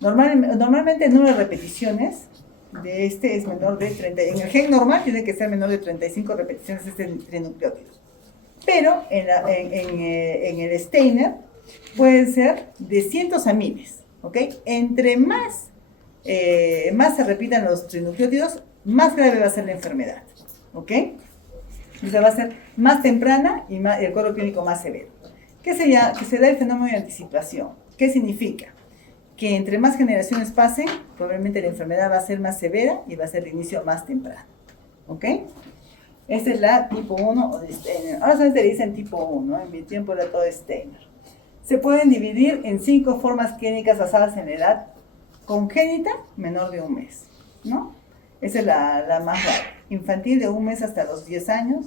Normalmente el número de repeticiones de este es menor de 30. En el gen normal tiene que ser menor de 35 repeticiones este trinucleótido. Pero en el Steiner pueden ser de cientos a miles, ¿ok? Entre más se repitan los trinucleótidos, más grave va a ser la enfermedad, ¿ok? O sea, va a ser más temprana y el cuadro clínico más severo. Que se da el fenómeno de anticipación. ¿Qué significa? Que entre más generaciones pasen, probablemente la enfermedad va a ser más severa y va a ser de inicio más temprano, ¿ok? Esta es la tipo 1 o de Steiner. Ahora solamente le dicen tipo 1, en mi tiempo era todo Steiner. Se pueden dividir en 5 formas clínicas basadas en la edad congénita menor de un mes, ¿no? Esa es la más rara. Infantil de 1 mes hasta los 10 años,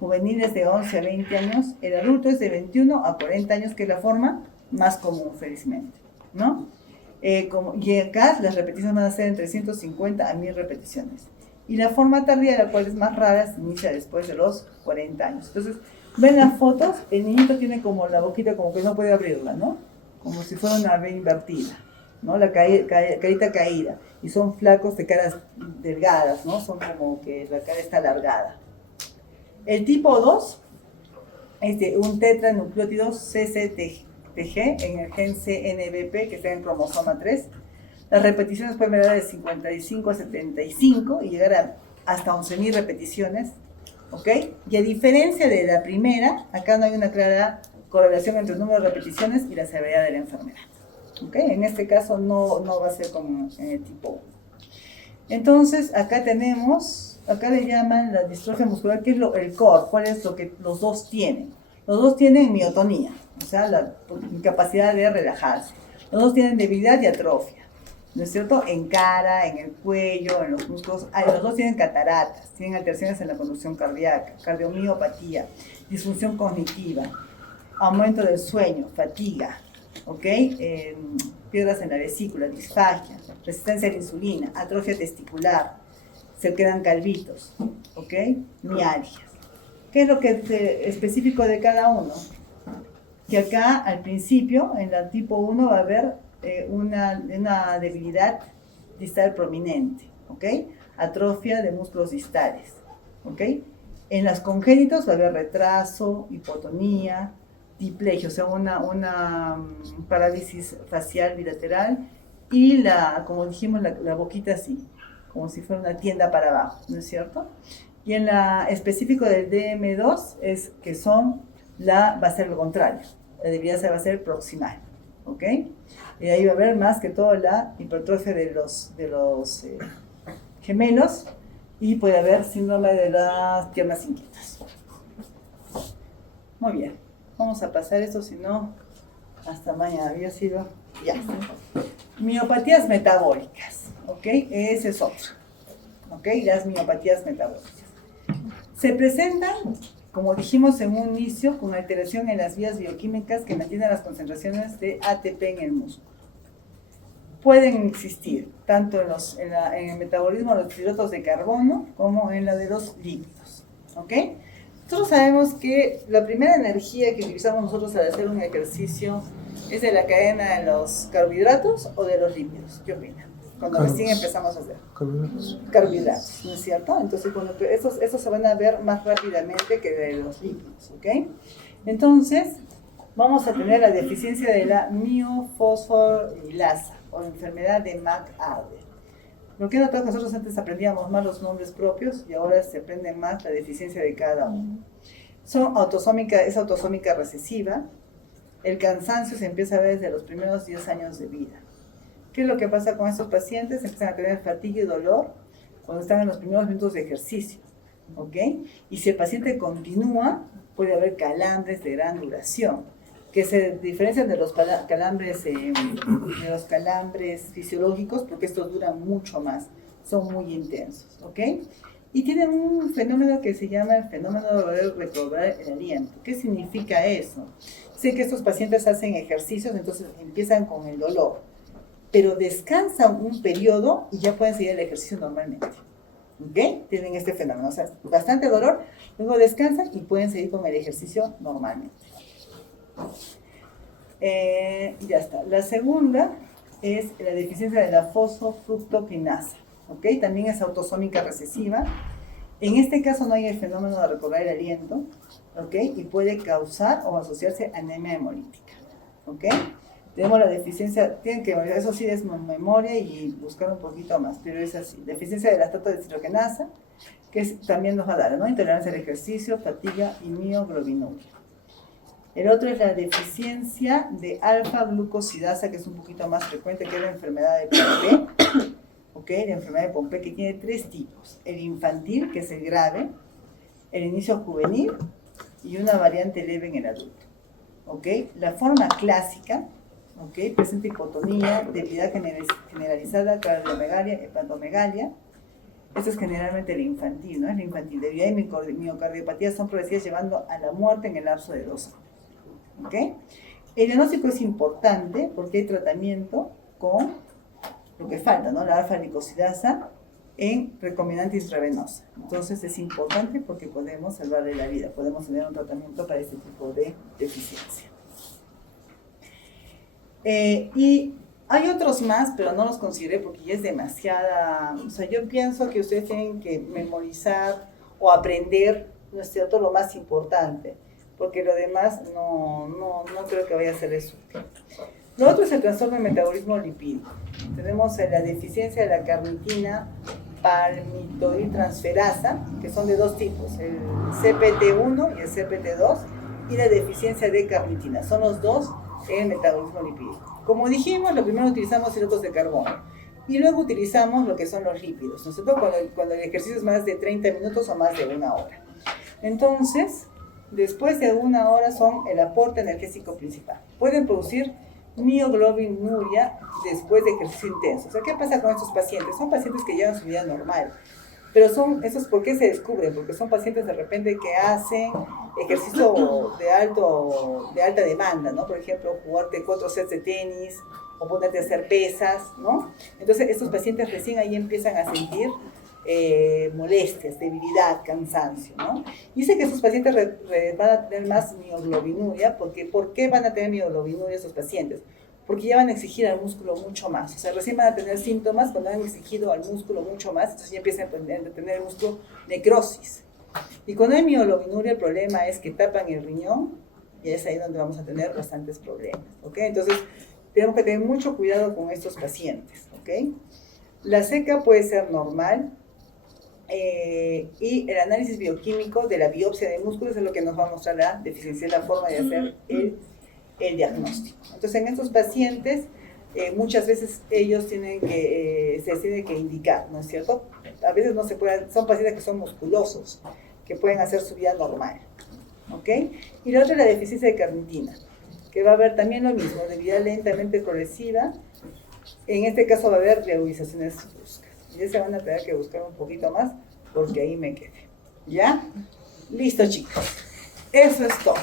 juveniles de 11 a 20 años, el adulto es de 21 a 40 años, que es la forma más común, felizmente, ¿no? Y acá las repeticiones van a ser entre 150 a 1000 repeticiones. Y la forma tardía, la cual es más rara, se inicia después de los 40 años. Entonces, ven las fotos, el niñito tiene como la boquita como que no puede abrirla, ¿no? Como si fuera una B invertida, ¿no? La carita caída. Y son flacos de caras delgadas, ¿no? Son como que la cara está alargada. El tipo 2 es de un tetranucleótido CCTG en el gen CNBP, que está en cromosoma 3. Las repeticiones pueden variar de 55 a 75 y llegar hasta 11.000 repeticiones, ¿ok? Y a diferencia de la primera, acá no hay una clara correlación entre el número de repeticiones y la severidad de la enfermedad, ¿ok? En este caso no va a ser como en el tipo 1. Entonces, acá le llaman la distrofia muscular, que es el core, cuál es lo que los dos tienen. Los dos tienen miotonía, o sea, la incapacidad de relajarse. Los dos tienen debilidad y atrofia, ¿no es cierto? En cara, en el cuello, en los músculos. Los dos tienen cataratas, tienen alteraciones en la conducción cardíaca, cardiomiopatía, disfunción cognitiva, aumento del sueño, fatiga, ¿ok? Piedras en la vesícula, disfagia, resistencia a la insulina, atrofia testicular, se quedan calvitos, ¿ok? Mialgias. ¿Qué es lo que es específico de cada uno? Que acá, al principio, en la tipo 1 va a haber una debilidad distal prominente, ¿ok? Atrofia de músculos distales, ¿ok? En las congénitos va a haber retraso, hipotonía, diplegia, o sea, una parálisis facial bilateral y como dijimos, la boquita así, como si fuera una tienda para abajo, ¿no es cierto? Y en la específico del DM2 es que va a ser lo contrario, la debilidad va a ser proximal, ¿ok? Y ahí va a haber más que todo la hipertrofia de los gemelos y puede haber síndrome de las piernas inquietas. Muy bien, vamos a pasar esto, si no, hasta mañana. Había sido, ya. Miopatías metabólicas, ¿ok? Ese es otro, ¿ok? Las miopatías metabólicas. Se presentan, como dijimos en un inicio, con alteración en las vías bioquímicas que mantienen las concentraciones de ATP en el músculo. Pueden existir tanto en el metabolismo de los hidratos de carbono como en la de los lípidos, ¿ok? Nosotros sabemos que la primera energía que utilizamos nosotros al hacer un ejercicio es de la cadena de los carbohidratos o de los lípidos. ¿Qué opinan? cuando recién empezamos a hacer carbohidratos, ¿no es cierto? Entonces, esos se van a ver más rápidamente que de los lípidos, ¿ok? Entonces, vamos a tener la deficiencia de la miofosforilasa o enfermedad de McArdle. Lo que notamos, nosotros antes aprendíamos más los nombres propios y ahora se aprende más la deficiencia de cada uno. Es autosómica recesiva. El cansancio se empieza a ver desde los primeros 10 años de vida. ¿Qué es lo que pasa con estos pacientes? Empiezan a tener fatiga y dolor cuando están en los primeros minutos de ejercicio, ¿ok? Y si el paciente continúa, puede haber calambres de gran duración, que se diferencian de los calambres fisiológicos, porque estos duran mucho más, son muy intensos, ¿ok? Y tienen un fenómeno que se llama el fenómeno de recobrar el aliento. ¿Qué significa eso? Sé que estos pacientes hacen ejercicios, entonces empiezan con el dolor, pero descansan un periodo y ya pueden seguir el ejercicio normalmente. ¿Ok? Tienen este fenómeno, o sea, bastante dolor, luego descansan y pueden seguir con el ejercicio normalmente. Ya está. La segunda es la deficiencia de la fosfofructokinasa. ¿Ok? También es autosómica recesiva. En este caso no hay el fenómeno de recobrar el aliento, ¿ok? Y puede causar o asociarse a anemia hemolítica, ¿ok? Tenemos la deficiencia, eso sí es memoria y buscar un poquito más, pero es así. Deficiencia de lactato deshidrogenasa, que también nos va a dar, ¿no? Intolerancia al ejercicio, fatiga y mioglobinuria. El otro es la deficiencia de alfa-glucosidasa, que es un poquito más frecuente, que es la enfermedad de Pompe. ¿Ok? La enfermedad de Pompe, que tiene 3 tipos. El infantil, que es el grave, el inicio juvenil y una variante leve en el adulto. ¿Ok? La forma clásica, ¿ok? Presenta hipotonía, debilidad generalizada, cardiomegalia, hepatomegalia. Esto es generalmente el infantil, ¿no? Es la infantil. Debilidad y miocardiopatía son progresivas llevando a la muerte en el lapso de 2 años. ¿Ok? El diagnóstico es importante porque hay tratamiento con lo que falta, ¿no? La alfa-glicosidasa en recombinante intravenosa. Entonces es importante porque podemos salvarle la vida, podemos tener un tratamiento para este tipo de deficiencia. Y hay otros más, pero no los consideré porque ya es demasiada. O sea, yo pienso que ustedes tienen que memorizar o aprender, ¿no es cierto?, lo más importante, porque lo demás no creo que vaya a ser eso. Lo otro es el trastorno del metabolismo lipídico. Tenemos la deficiencia de la carnitina palmitoiltransferasa, que son de 2 tipos, el CPT1 y el CPT2, y la deficiencia de carnitina. Son los dos en el metabolismo lipídico. Como dijimos, lo primero utilizamos hidratos de carbono y luego utilizamos lo que son los lípidos, ¿no es cierto? Cuando el ejercicio es más de 30 minutos o más de 1 hora. Entonces, después de 1 hora son el aporte energético principal. Pueden producir mioglobinuria después de ejercicio intenso. O sea, ¿qué pasa con estos pacientes? Son pacientes que llevan su vida normal, pero esos ¿por qué se descubren? Porque son pacientes de repente que hacen ejercicio de alta demanda, ¿no? Por ejemplo, jugarte 4 sets de tenis o ponerte a hacer pesas, ¿no? Entonces, estos pacientes recién ahí empiezan a sentir molestias, debilidad, cansancio, ¿no? Dice que esos pacientes van a tener más mioglobinuria, porque ¿por qué van a tener mioglobinuria esos pacientes? Porque ya van a exigir al músculo mucho más, o sea, recién van a tener síntomas cuando han exigido al músculo mucho más, entonces ya empiezan a tener el músculo necrosis. Y cuando hay mioglobinuria, el problema es que tapan el riñón y es ahí donde vamos a tener bastantes problemas, ¿ok? Entonces, tenemos que tener mucho cuidado con estos pacientes, ¿ok? La seca puede ser normal, y el análisis bioquímico de la biopsia de músculos es lo que nos va a mostrar la deficiencia, la forma de hacer el diagnóstico. Entonces, en estos pacientes, muchas veces ellos se tienen que indicar, ¿no es cierto? A veces no se pueden, son pacientes que son musculosos, que pueden hacer su vida normal, ¿ok? Y la otra es la deficiencia de carnitina, que va a haber también lo mismo, debilidad lentamente progresiva. En este caso va a haber reagudizaciones bruscas. Ya se van a tener que buscar un poquito más porque ahí me quedé. ¿Ya? Listo, chicos. Eso es todo.